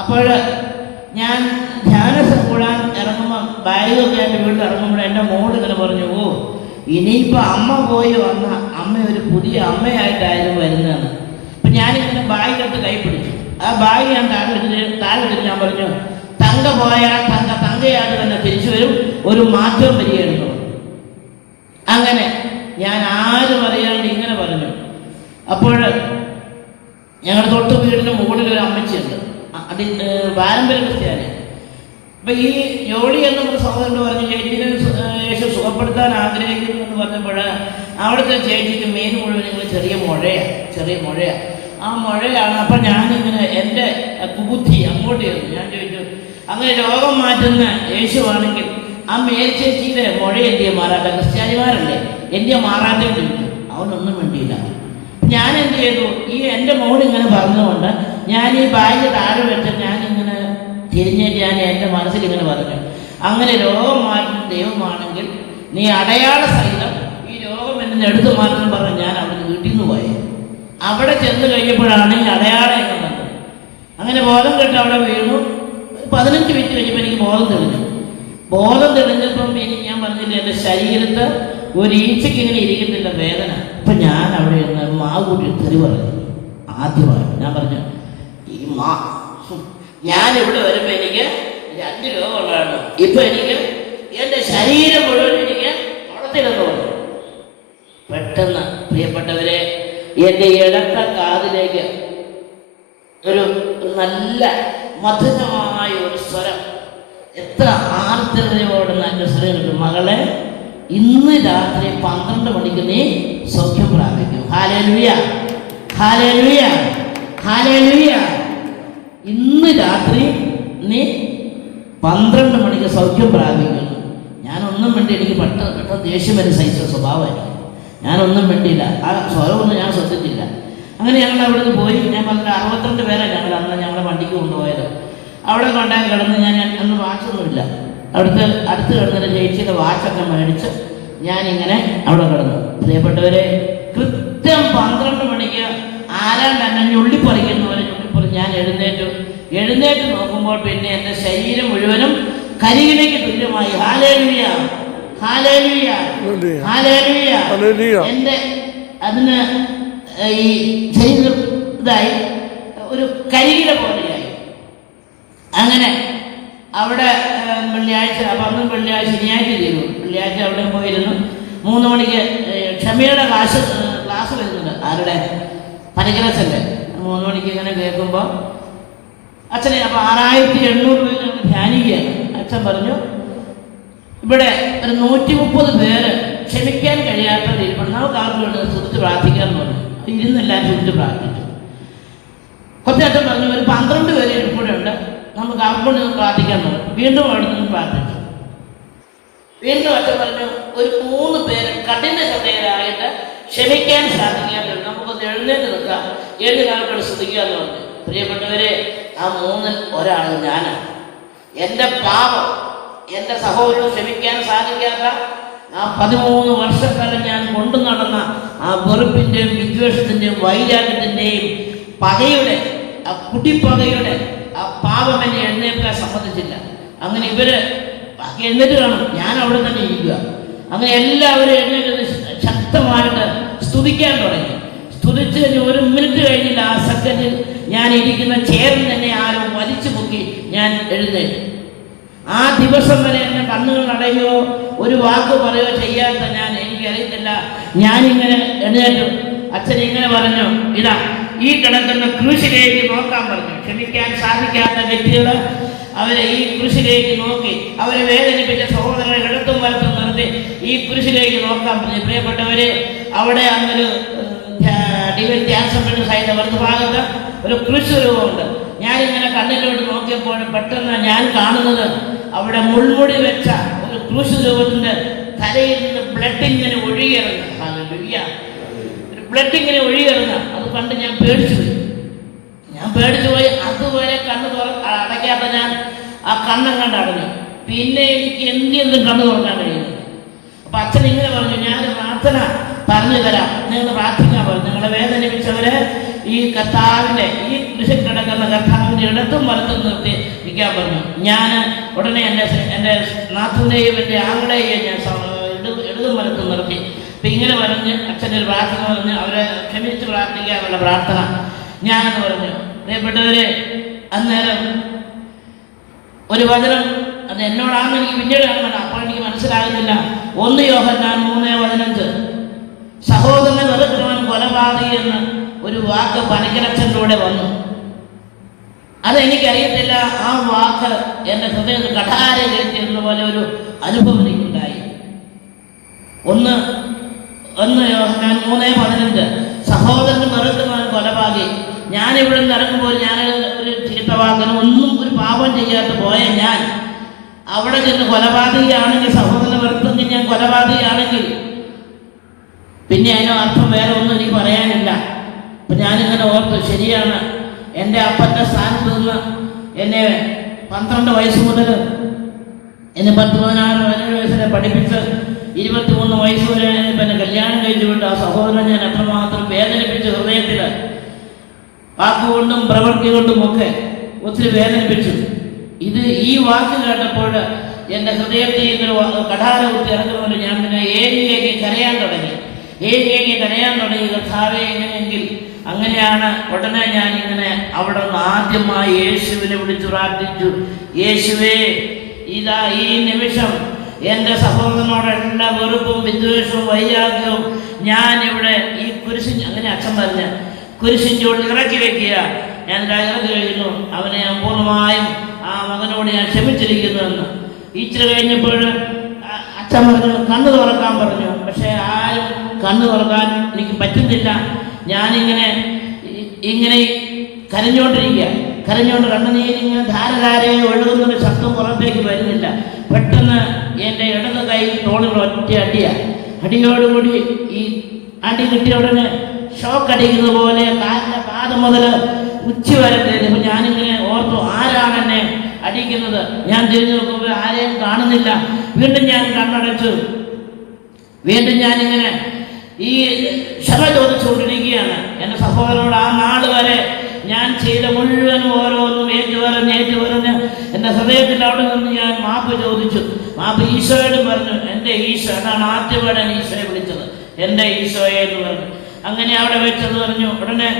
അപ്പോൾ ഞാൻ ധ്യാനം കൂടാൻ ഇറങ്ങുമ്പോൾ ബാഗൊക്കെ എൻ്റെ വീട്ടിൽ ഇറങ്ങുമ്പോൾ എൻ്റെ മോള് ഇങ്ങനെ പറഞ്ഞു, ഓ ഇനിയിപ്പോൾ അമ്മ പോയി വന്ന അമ്മ ഒരു പുതിയ അമ്മയായിട്ടായിരുന്നു വരുന്നതെന്ന്. അപ്പം ഞാനിങ്ങനെ ബാഗിനകത്ത് കൈ പിടിച്ചു. ആ ബാഗ് ഞാൻ താഴെ ഞാൻ പറഞ്ഞു, തങ്ക പോയാൽ തങ്കയായിട്ട് തന്നെ തിരിച്ചു വരും, ഒരു മാറ്റം വരികയായിരുന്നു. അങ്ങനെ ഞാൻ ആരും അറിയാണ്ട് ഇങ്ങനെ പറഞ്ഞു. അപ്പോൾ ഞങ്ങളുടെ തൊട്ട് വീടിൻ്റെ മുകളിൽ ഒരു അമ്മച്ചിയുണ്ട്, പാരമ്പര്യ ക്രിസ്ത്യാനി. അപ്പൊ ഈ ജോളി എന്നൊരു സഹോദരൻ പറഞ്ഞു, ചേച്ചിനെ യേശു സുഖപ്പെടുത്താൻ ആഗ്രഹിക്കുന്നു എന്ന് പറഞ്ഞപ്പോൾ അവിടുത്തെ ചേച്ചിക്ക് മെയിൻ മുഴുവൻ നിങ്ങൾ ചെറിയ മുഴയാണ്, ആ മുഴയാണ്. അപ്പം ഞാനിങ്ങനെ എൻ്റെ ബുദ്ധി അങ്ങോട്ട് ചെന്നു. ഞാൻ ചോദിച്ചു, അങ്ങനെ രോഗം മാറ്റുന്ന യേശുവാണെങ്കിൽ ആ മേൽച്ചേച്ചിയുടെ മുഴ എന്തിയെ മാറാട്ടെ, ക്രിസ്ത്യാനിമാരല്ലേ, എന്തിയെ മാറാട്ടെ ചോദിച്ചു. അവനൊന്നും വേണ്ടിയില്ല. ഞാൻ എന്ത് ചെയ്തു, എൻ്റെ മോൾ ഇങ്ങനെ പറഞ്ഞുകൊണ്ട് ഞാൻ ഈ ബാഗ് താഴെ വെച്ച് ഞാനിങ്ങനെ തിരിഞ്ഞിട്ട് ഞാൻ എൻ്റെ മനസ്സിൽ ഇങ്ങനെ പറഞ്ഞു, അങ്ങനെ രോഗം മാറ്റുന്ന ദൈവമാണെങ്കിൽ നീ അടയാള സഹിതം ഈ രോഗം എന്നെ എടുത്തു മാറ്റണം പറഞ്ഞു. ഞാൻ അവിടെ വീട്ടിൽ നിന്ന് പോയി. അവിടെ ചെന്ന് കഴിഞ്ഞപ്പോഴാണ് ഈ അടയാളം എന്ന് കണ്ടത്. അങ്ങനെ ബോധം കെട്ട് അവിടെ വീണു. 15 മിനിറ്റ് കഴിഞ്ഞപ്പോൾ എനിക്ക് ബോധം തെളിഞ്ഞപ്പം ഞാൻ പറഞ്ഞില്ല, എൻ്റെ ശരീരത്ത് ഒരു ഈച്ചയ്ക്ക് ഇങ്ങനെ ഇരിക്കത്തില്ല വേദന. അപ്പം ഞാൻ അവിടെ ഇരുന്ന് മാവ് കൂട്ടി തെറി പറഞ്ഞു. ആദ്യമായി ഞാൻ പറഞ്ഞു, ഞാൻ ഇവിടെ വരുമ്പോൾ എനിക്ക് 2 രോഗമുള്ളതാണ്, ഇപ്പം എനിക്ക് എൻ്റെ ശരീരം മുഴുവൻ എനിക്ക് വളർത്തില്ലെന്ന് പറഞ്ഞു. പെട്ടെന്ന് പ്രിയപ്പെട്ടവരെ, എൻ്റെ ഇടത്ത കാതിലേക്ക് ഒരു നല്ല മധുരമായ ഒരു സ്വരം, എത്ര ആർദ്രതയോടെ നല്ല സ്വരം കിട്ടും, മകളെ ഇന്ന് രാത്രി 12 മണിക്ക് നീ സൗഖ്യം പ്രാപിക്കും. Hallelujah, hallelujah, hallelujah. ഇന്ന് രാത്രി നീ 12 മണിക്ക് സൗഖ്യം പ്രാപിക്കുന്നു. ഞാനൊന്നും വേണ്ടി, എനിക്ക് പെട്ടെന്ന് ദേഷ്യം വരെ സഹിച്ച സ്വഭാവമായിരിക്കും. ഞാനൊന്നും വേണ്ടിയില്ല, ആ സ്വരമൊന്നും ഞാൻ ശ്രദ്ധിച്ചില്ല. അങ്ങനെ ഞങ്ങൾ അവിടെ നിന്ന് പോയി. ഞാൻ പറഞ്ഞ 62 പേരാണ് ഞങ്ങളുടെ വണ്ടിക്ക് കൊണ്ടുപോയത്. അവിടെ കൊണ്ടാൽ കിടന്ന് ഞാൻ അന്ന് വാച്ചൊന്നുമില്ല, അടുത്ത് കിടന്നിട്ട് ചേച്ചിയുടെ വാച്ചൊക്കെ മേടിച്ച് ഞാനിങ്ങനെ അവിടെ കിടന്നു. പ്രിയപ്പെട്ടവരെ, കൃത്യം 12 മണിക്ക് ആരാണ്ട് എന്നെ ഞുള്ളിപ്പറിക്കുന്ന പോലെ ഞാൻ എഴുന്നേറ്റ് നോക്കുമ്പോൾ പിന്നെ എൻ്റെ ശരീരം മുഴുവനും കരിയിലേക്ക് തുല്യമായി. Hallelujah, hallelujah, hallelujah. എൻ്റെ അതിന് ഈ ശരീരം ഇതായി ഒരു കരിയില പോലെയായി. അങ്ങനെ അവിടെ വെള്ളിയാഴ്ച, അപ്പം വെള്ളിയാഴ്ച ശനിയാഴ്ച ചെയ്തു. വെള്ളിയാഴ്ച അവിടെ പോയിരുന്നു. 3 മണിക്ക് ക്ഷമയുടെ ക്ലാസ് വരുന്നുണ്ട്, ആരുടെ, പനിക്കരച്ചൻ്റെ. 3 മണിക്ക് ഇങ്ങനെ കേൾക്കുമ്പോൾ അച്ഛനെ, അപ്പോൾ 6800 പേര് ഞങ്ങൾ ധ്യാനിക്കുകയാണ്. അച്ഛൻ പറഞ്ഞു, ഇവിടെ ഒരു 130 പേര് ക്ഷമിക്കാൻ കഴിയാത്തവർ ഇരിപ്പുണ്ട്. നമുക്ക് ആർക്കും വേണ്ടി സ്തുതിച്ച് പ്രാർത്ഥിക്കാമെന്ന് പറഞ്ഞു. ഇരുന്നെല്ലാവരും സ്തുതിച്ച് പ്രാർത്ഥിച്ചു. കുറച്ചേറ്റം പറഞ്ഞു ഒരു 12 പേര് ഇരിപ്പൂടെ ഉണ്ട്, നമുക്ക് അവർക്ക് നിന്ന് പ്രാർത്ഥിക്കാൻ പറഞ്ഞു. വീണ്ടും അവിടെ നിന്ന് പ്രാർത്ഥിച്ചു. വീണ്ടും അച്ഛൻ പറഞ്ഞു ഒരു 3 പേര് കഠിന ഹൃദയരായിട്ട് ക്ഷമിക്കാൻ സാധിക്കാത്തവർ നമുക്കൊന്ന് എഴുന്നേറ്റ് നിൽക്കാം, 7 കാലങ്ങൾ സ്തുതിക്കുക എന്ന് പറഞ്ഞു. പ്രിയപ്പെട്ടവരെ, ആ 3-ൽ ഒരാൾ ഞാനാണ്. എൻ്റെ പാപം എൻ്റെ സഹോദരൻ ക്ഷമിക്കാൻ സാധിക്കാത്ത ആ 13 വർഷക്കാലം ഞാൻ കൊണ്ടു നടന്ന ആ വെറുപ്പിൻ്റെയും വിദ്വേഷത്തിൻ്റെയും വൈരാഗ്യത്തിൻ്റെയും പകയുടെ ആ കുടിപ്പകയുടെ ആ പാപം എന്നെ എഴുന്നേൽക്കാൻ സമ്മതിച്ചില്ല. അങ്ങനെ ഇവര് എഴുന്നേറ്റ് കാണും, ഞാൻ അവിടെ തന്നെ ഇരിക്കുക. അങ്ങനെ എല്ലാവരും എഴുന്നേറ്റ് ശക്തമായിട്ട് സ്തുതിക്കാൻ തുടങ്ങി. സ്തുതിച്ച് 1 മിനിറ്റ് കഴിഞ്ഞില്ല, ആ സെക്കൻഡിൽ ഞാൻ ഇരിക്കുന്ന ചെയറിൽ തന്നെ ആരോ വലിച്ചു പൊക്കി ഞാൻ എഴുന്നേറ്റു. ആ ദിവസം വരെ എന്നെ കണ്ണുകൾ അടയുകയോ ഒരു വാക്ക് പറയുകയോ ചെയ്യാത്ത ഞാൻ, എനിക്കറിയത്തില്ല, ഞാനിങ്ങനെ എഴുന്നേറ്റു. അച്ഛൻ ഇങ്ങനെ പറഞ്ഞു, ഇതാ ഈ കിടക്കുന്ന ക്രൂശിലേക്ക് നോക്കാൻ പറഞ്ഞു. ക്ഷമിക്കാൻ സാധിക്കാത്ത വ്യക്തികൾ അവരെ ഈ കുരിശിലേക്ക് നോക്കി, അവരെ വേദനിപ്പിച്ച സഹോദരനെ ഇടത്തും വലത്തും നിർത്തി ഈ കുരിശിലേക്ക് നോക്കാൻ പറഞ്ഞു. പ്രിയപ്പെട്ടവരെ, അവിടെ അന്നൊരു ഡിവൈൻ ധ്യാനസഭയുടെ സൈഡ് വലതു ഭാഗത്ത് ഒരു കുരിശ് രൂപമുണ്ട്. ഞാനിങ്ങനെ കണ്ണിലോട്ട് നോക്കിയപ്പോൾ പെട്ടെന്ന് ഞാൻ കാണുന്നത് അവിടെ മുൾമുടി വെച്ച ഒരു ക്രൂശ് രൂപത്തിന്റെ തലയിൽ നിന്ന് ബ്ലഡ് ഇങ്ങനെ ഒഴുകിയിറങ്ങുക. ബ്ലഡ് ഇങ്ങനെ ഒഴുകിയിറങ്ങുക. അത് കണ്ട് ഞാൻ പേടിച്ചുപോയി. അതുവരെ കണ്ണ് അടയ്ക്കാത്ത ഞാൻ ആ കണ്ണം കണ്ട് അടഞ്ഞു. പിന്നെ എനിക്ക് എന്തും കണ്ണ് തുറക്കാൻ കഴിയുന്നു. അപ്പൊ അച്ഛൻ ഇങ്ങനെ പറഞ്ഞു, ഞാൻ പ്രാർത്ഥന പറഞ്ഞു തരാം, നിങ്ങൾ പ്രാർത്ഥിക്കാൻ പറഞ്ഞു. നിങ്ങളെ വേദനിപ്പിച്ചവരെ ഈ കർത്താവിന്റെ ഈ കൃഷി കിടക്കുന്ന കർത്താവിന്റെ ഇടത്തും വലത്തും നിർത്തി നിൽക്കാൻ പറഞ്ഞു. ഞാൻ ഉടനെ എൻ്റെ നാഥുവിനെയും എൻ്റെ ആങ്ങളെയും ഞാൻ ഇടതും വലത്തും നിർത്തി. അപ്പൊ ഇങ്ങനെ പറഞ്ഞ് അച്ഛൻ്റെ ഒരു പ്രാർത്ഥന പറഞ്ഞ് അവരെ ക്ഷമിച്ച് പ്രാർത്ഥിക്കാനുള്ള പ്രാർത്ഥന ഞാനെന്ന് പറഞ്ഞു. പ്രിയപ്പെട്ടവരെ, അന്നേരം ഒരു വചനം, അത് എന്നോടാണെന്ന് എനിക്ക് പിന്നീട് കാണുന്നുണ്ട്, അപ്പോൾ എനിക്ക് മനസ്സിലാകുന്നില്ല. 1 യോഹന്നാൻ 3:15 സഹോദരനെ വെറുക്കുന്നവൻ കൊലപാതകി എന്ന് ഒരു വാക്ക് പണിക്കരച്ചനിലൂടെ വന്നു. അതെനിക്കറിയത്തില്ല, ആ വാക്ക് എൻ്റെ ഹൃദയത്തിൽ കഠാര കയറ്റിയിരുന്ന പോലെ ഒരു അനുഭവം എനിക്കുണ്ടായി. 1 യോഹന്നാൻ 3:15 സഹോദരന് വെറുക്കുന്നവൻ കൊലപാതകി. ഞാനിവിടെ നിന്ന് ഇറങ്ങുമ്പോൾ ഞാൻ ഒരു ചീത്തവാക്കനും ഒന്നും ഒരു പാപം ചെയ്യാത്ത പോയ ഞാൻ അവിടെ ചെന്ന് കൊലപാതകയാണെങ്കിൽ, സഹോദരനെ വെറുത്തെങ്കിൽ ഞാൻ കൊലപാതകയാണെങ്കിൽ പിന്നെ അതിനോ അർത്ഥം വേറെ ഒന്നും എനിക്ക് പറയാനില്ല. അപ്പൊ ഞാനിങ്ങനെ ഓർത്തു, ശരിയാണ്, എൻ്റെ അപ്പൻ്റെ സ്ഥാനത്ത് നിന്ന് എന്നെ 12 വയസ്സ് മുതൽ എന്നെ 10, 16, 17 വയസ്സിനെ പഠിപ്പിച്ച് 23 വയസ്സ് വരെ എന്നെ കല്യാണം കഴിച്ചു വിട്ട് ആ സഹോദരൻ ഞാൻ എത്രമാത്രം വേദനിപ്പിച്ചു. ഹൃദയത്തിൽ വാക്കുകൊണ്ടും പ്രവൃത്തി കൊണ്ടും ഒക്കെ ഒത്തിരി വേദനിപ്പിച്ചു. ഈ വാക്ക് കേട്ടപ്പോൾ എൻ്റെ ഹൃദയത്തിൽ ഇങ്ങനെ കഠാര കുത്തി ഇറങ്ങുന്നവർ ഞാൻ പിന്നെ ഏങ്ങി കരയാൻ തുടങ്ങി. കർത്താവേ, എങ്ങനെയെങ്കിൽ അങ്ങനെയാണ്. ഉടനെ ഞാൻ ഇങ്ങനെ അവിടെ നിന്ന് ആദ്യമായി യേശുവിനെ വിളിച്ചു പ്രാർത്ഥിച്ചു. യേശുവേ, ഇതാ ഈ നിമിഷം എൻ്റെ സഹോദരനോടുള്ള വെറുപ്പും വിദ്വേഷവും വൈരാഗ്യവും ഞാൻ ഇവിടെ ഈ കുരിശിൻ, അങ്ങനെ അച്ഛൻ പറഞ്ഞ കുരിശിൻ ചുവട്ടിൽ ഇറക്കി വെക്കുക. ഞാൻ ഇറക്കി കഴിയുന്നു. അവനെ ഞാൻ പൂർണ്ണമായും ആ മകനോട് ഞാൻ ക്ഷമിച്ചിരിക്കുന്നുവെന്ന്. ഇച്ചിരി കഴിഞ്ഞപ്പോൾ അച്ഛൻ പറഞ്ഞു കണ്ണു തുറക്കാൻ പറഞ്ഞു. പക്ഷെ ആരും കണ്ണു തുറക്കാൻ എനിക്ക് പറ്റുന്നില്ല. ഞാനിങ്ങനെ കരഞ്ഞുകൊണ്ട് കണ്ണുനീരിങ്ങനെ ധാരധാരയെ ഒഴുകുന്നൊരു ശബ്ദം പുറത്തേക്ക് വരുന്നില്ല. പെട്ടെന്ന് എൻ്റെ ഇടത് കൈ തോളിൽ ഒറ്റ അടിയോടുകൂടി ഈ അടി കിട്ടിയ ഉടനെ ഷോക്ക് അടിക്കുന്ന പോലെ കാലിൻ്റെ പാദം മുതൽ ഉച്ച വരെ തരും. അപ്പൊ ഞാനിങ്ങനെ ഓർത്തു, ആരാണ് എന്നെ അടിക്കുന്നത്? ഞാൻ തിരിഞ്ഞു നോക്കുമ്പോൾ ആരെയും കാണുന്നില്ല. വീണ്ടും ഞാൻ കണ്ണടച്ചു. വീണ്ടും ഞാനിങ്ങനെ ഈ ക്ഷമ ചോദിച്ചുകൊണ്ടിരിക്കുകയാണ്. എൻ്റെ സഹോദരനോട് ആ നാൾ വരെ ഞാൻ ചെയ്ത മുഴുവനും ഓരോന്നും ഏറ്റുപറഞ്ഞ് എൻ്റെ ഹൃദയത്തിൽ അവിടെ നിന്ന് ഞാൻ മാപ്പ് ചോദിച്ചു. മാപ്പ് ഈശോയോട് പറഞ്ഞു. എൻ്റെ ഈശോ, അതാണ് ആദ്യമാണ് ഞാൻ ഈശോയെ വിളിച്ചത്, എൻ്റെ ഈശോയെ എന്ന് പറഞ്ഞു. അങ്ങനെ അവിടെ വെച്ചത് പറഞ്ഞു. ഉടനെ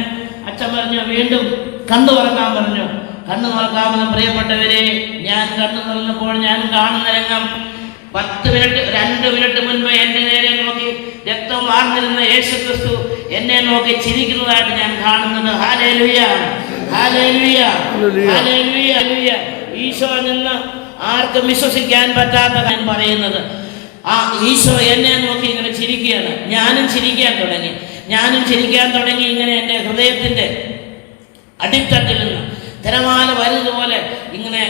അച്ഛൻ പറഞ്ഞു വീണ്ടും കണ്ണു തുറക്കാൻ പറഞ്ഞു. കണ്ണു തുറക്കാമെന്ന്. പ്രിയപ്പെട്ടവരെ, ഞാൻ കണ്ണു തുറന്നപ്പോൾ ഞാൻ കാണുന്ന രംഗം 2 മിനിറ്റ് മുൻപ് എൻ്റെ നേരെ നോക്കി രക്തം വാർന്നിരുന്ന യേശുക്രിസ്തു എന്നെ നോക്കി ചിരിക്കുന്നതായിട്ട് ഞാൻ കാണുന്നത്. Hallelujah, hallelujah, hallelujah. ഈശോ നിന്ന് ആർക്കും വിശ്വസിക്കാൻ പറ്റാത്ത ഞാൻ പറയുന്നത്. ആ ഈശോ എന്നെ നോക്കി ഇങ്ങനെ ചിരിക്കുകയാണ്. ഞാനും ചിരിക്കാൻ തുടങ്ങി. ഇങ്ങനെ എൻ്റെ ഹൃദയത്തിൻ്റെ അടിത്തട്ടിൽ നിന്ന് തിരമാല വരുന്നതുപോലെ ഇങ്ങനെ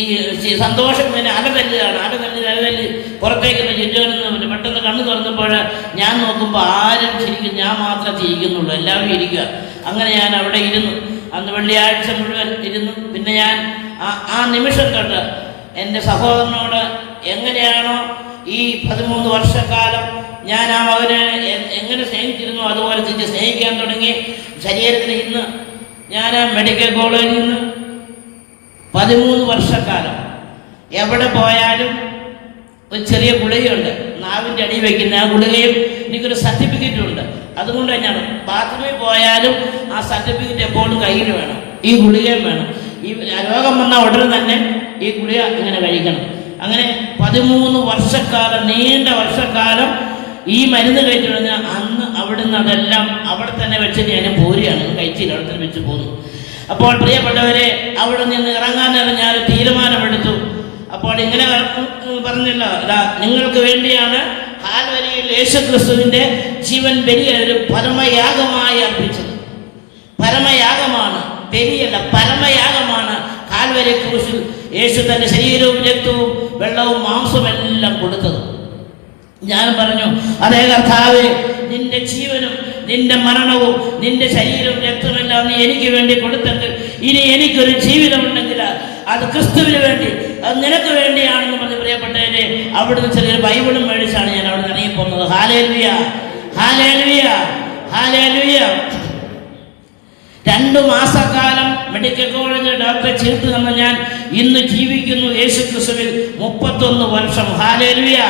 ഈ സന്തോഷം ഇങ്ങനെ അലതല്ലി പുറത്തേക്ക് ചുറ്റുവരുന്നു. പെട്ടെന്ന് കണ്ണു തുറന്നപ്പോൾ ഞാൻ നോക്കുമ്പോൾ ആരും ചിരിക്കും, ഞാൻ മാത്രമേ ചിരിക്കുന്നുള്ളൂ, എല്ലാവരും ഇരിക്കുക. അങ്ങനെ ഞാൻ അവിടെ ഇരുന്നു. അന്ന് വെള്ളിയാഴ്ച മുഴുവൻ ഇരുന്നു. പിന്നെ ഞാൻ ആ നിമിഷം തൊട്ട് എൻ്റെ സഹോദരനോട് എങ്ങനെയാണോ ഈ 13 വർഷക്കാലം ഞാൻ ആ മകനെ എങ്ങനെ സ്നേഹിച്ചിരുന്നു അതുപോലെ തിരിച്ച് സ്നേഹിക്കാൻ തുടങ്ങി. ശരീരത്തിന് ഇന്ന് ഞാൻ മെഡിക്കൽ കോളേജിൽ നിന്ന് 13 വർഷക്കാലം എവിടെ പോയാലും ഒരു ചെറിയ ഗുളികയുണ്ട്, നാവിൻ്റെ അടി വയ്ക്കുന്ന ആ ഗുളികയും എനിക്കൊരു സർട്ടിഫിക്കറ്റും ഉണ്ട്. അതുകൊണ്ട് തന്നെയാണ് ബാത്റൂമിൽ പോയാലും ആ സർട്ടിഫിക്കറ്റ് എപ്പോഴും കയ്യിൽ വേണം, ഈ ഗുളികയും വേണം. ഈ രോഗം വന്ന ഉടനെ തന്നെ ഈ ഗുളിക ഇങ്ങനെ കഴിക്കണം. അങ്ങനെ 13 വർഷക്കാലം, നീണ്ട വർഷക്കാലം ഈ മരുന്ന് കഴിച്ചു കഴിഞ്ഞാൽ അന്ന് അവിടുന്ന് അതെല്ലാം അവിടെ തന്നെ വെച്ച് ഞാൻ പോരുകയാണ്, കഴിച്ചില്ല, അവിടെ തന്നെ വെച്ച് പോന്നു. അപ്പോൾ പ്രിയപ്പെട്ടവരെ, അവിടെ നിന്ന് ഇറങ്ങാൻ ഞാൻ തീരുമാനമെടുത്തു. അപ്പോൾ ഇങ്ങനെ പറഞ്ഞില്ല, നിങ്ങൾക്ക് വേണ്ടിയാണ് കാൽവരിയിൽ യേശുക്രിസ്തുവിന്റെ ജീവൻ ബലിയെ ഒരു പരമയാഗമായി അർപ്പിച്ചത്. പരമയാഗമാണ്, ബലിയല്ല, പരമയാഗമാണ്. കാൽവരി ക്രൂശിൽ യേശു തന്റെ ശരീരവും രക്തവും വെള്ളവും മാംസവും എല്ലാം കൊടുത്തത്. ഞാൻ പറഞ്ഞു, അതേ കർത്താവേ, നിന്റെ ജീവനും നിന്റെ മരണവും നിന്റെ ശരീരവും രക്തമെല്ലാം നീ എനിക്ക് വേണ്ടി കൊടുത്തെങ്കിൽ ഇനി എനിക്കൊരു ജീവിതമുണ്ടെങ്കിൽ അത് ക്രിസ്തുവിന് വേണ്ടി, അത് നിനക്ക് വേണ്ടിയാണെന്ന് പറഞ്ഞ് പ്രിയപ്പെട്ടവരെ, അവിടുന്ന് ചെറിയൊരു ബൈബിളും മേടിച്ചാണ് ഞാൻ അവിടെ ഇറങ്ങിപ്പോകുന്നത്. Hallelujah, hallelujah, hallelujah. 2 മാസക്കാലം മെഡിക്കൽ കോളേജിൽ ഡോക്ടറെ ചീട്ട് തന്ന ഞാൻ ഇന്ന് ജീവിക്കുന്നു യേശുക്രിസ്തുവിൽ 31 വർഷം. Hallelujah,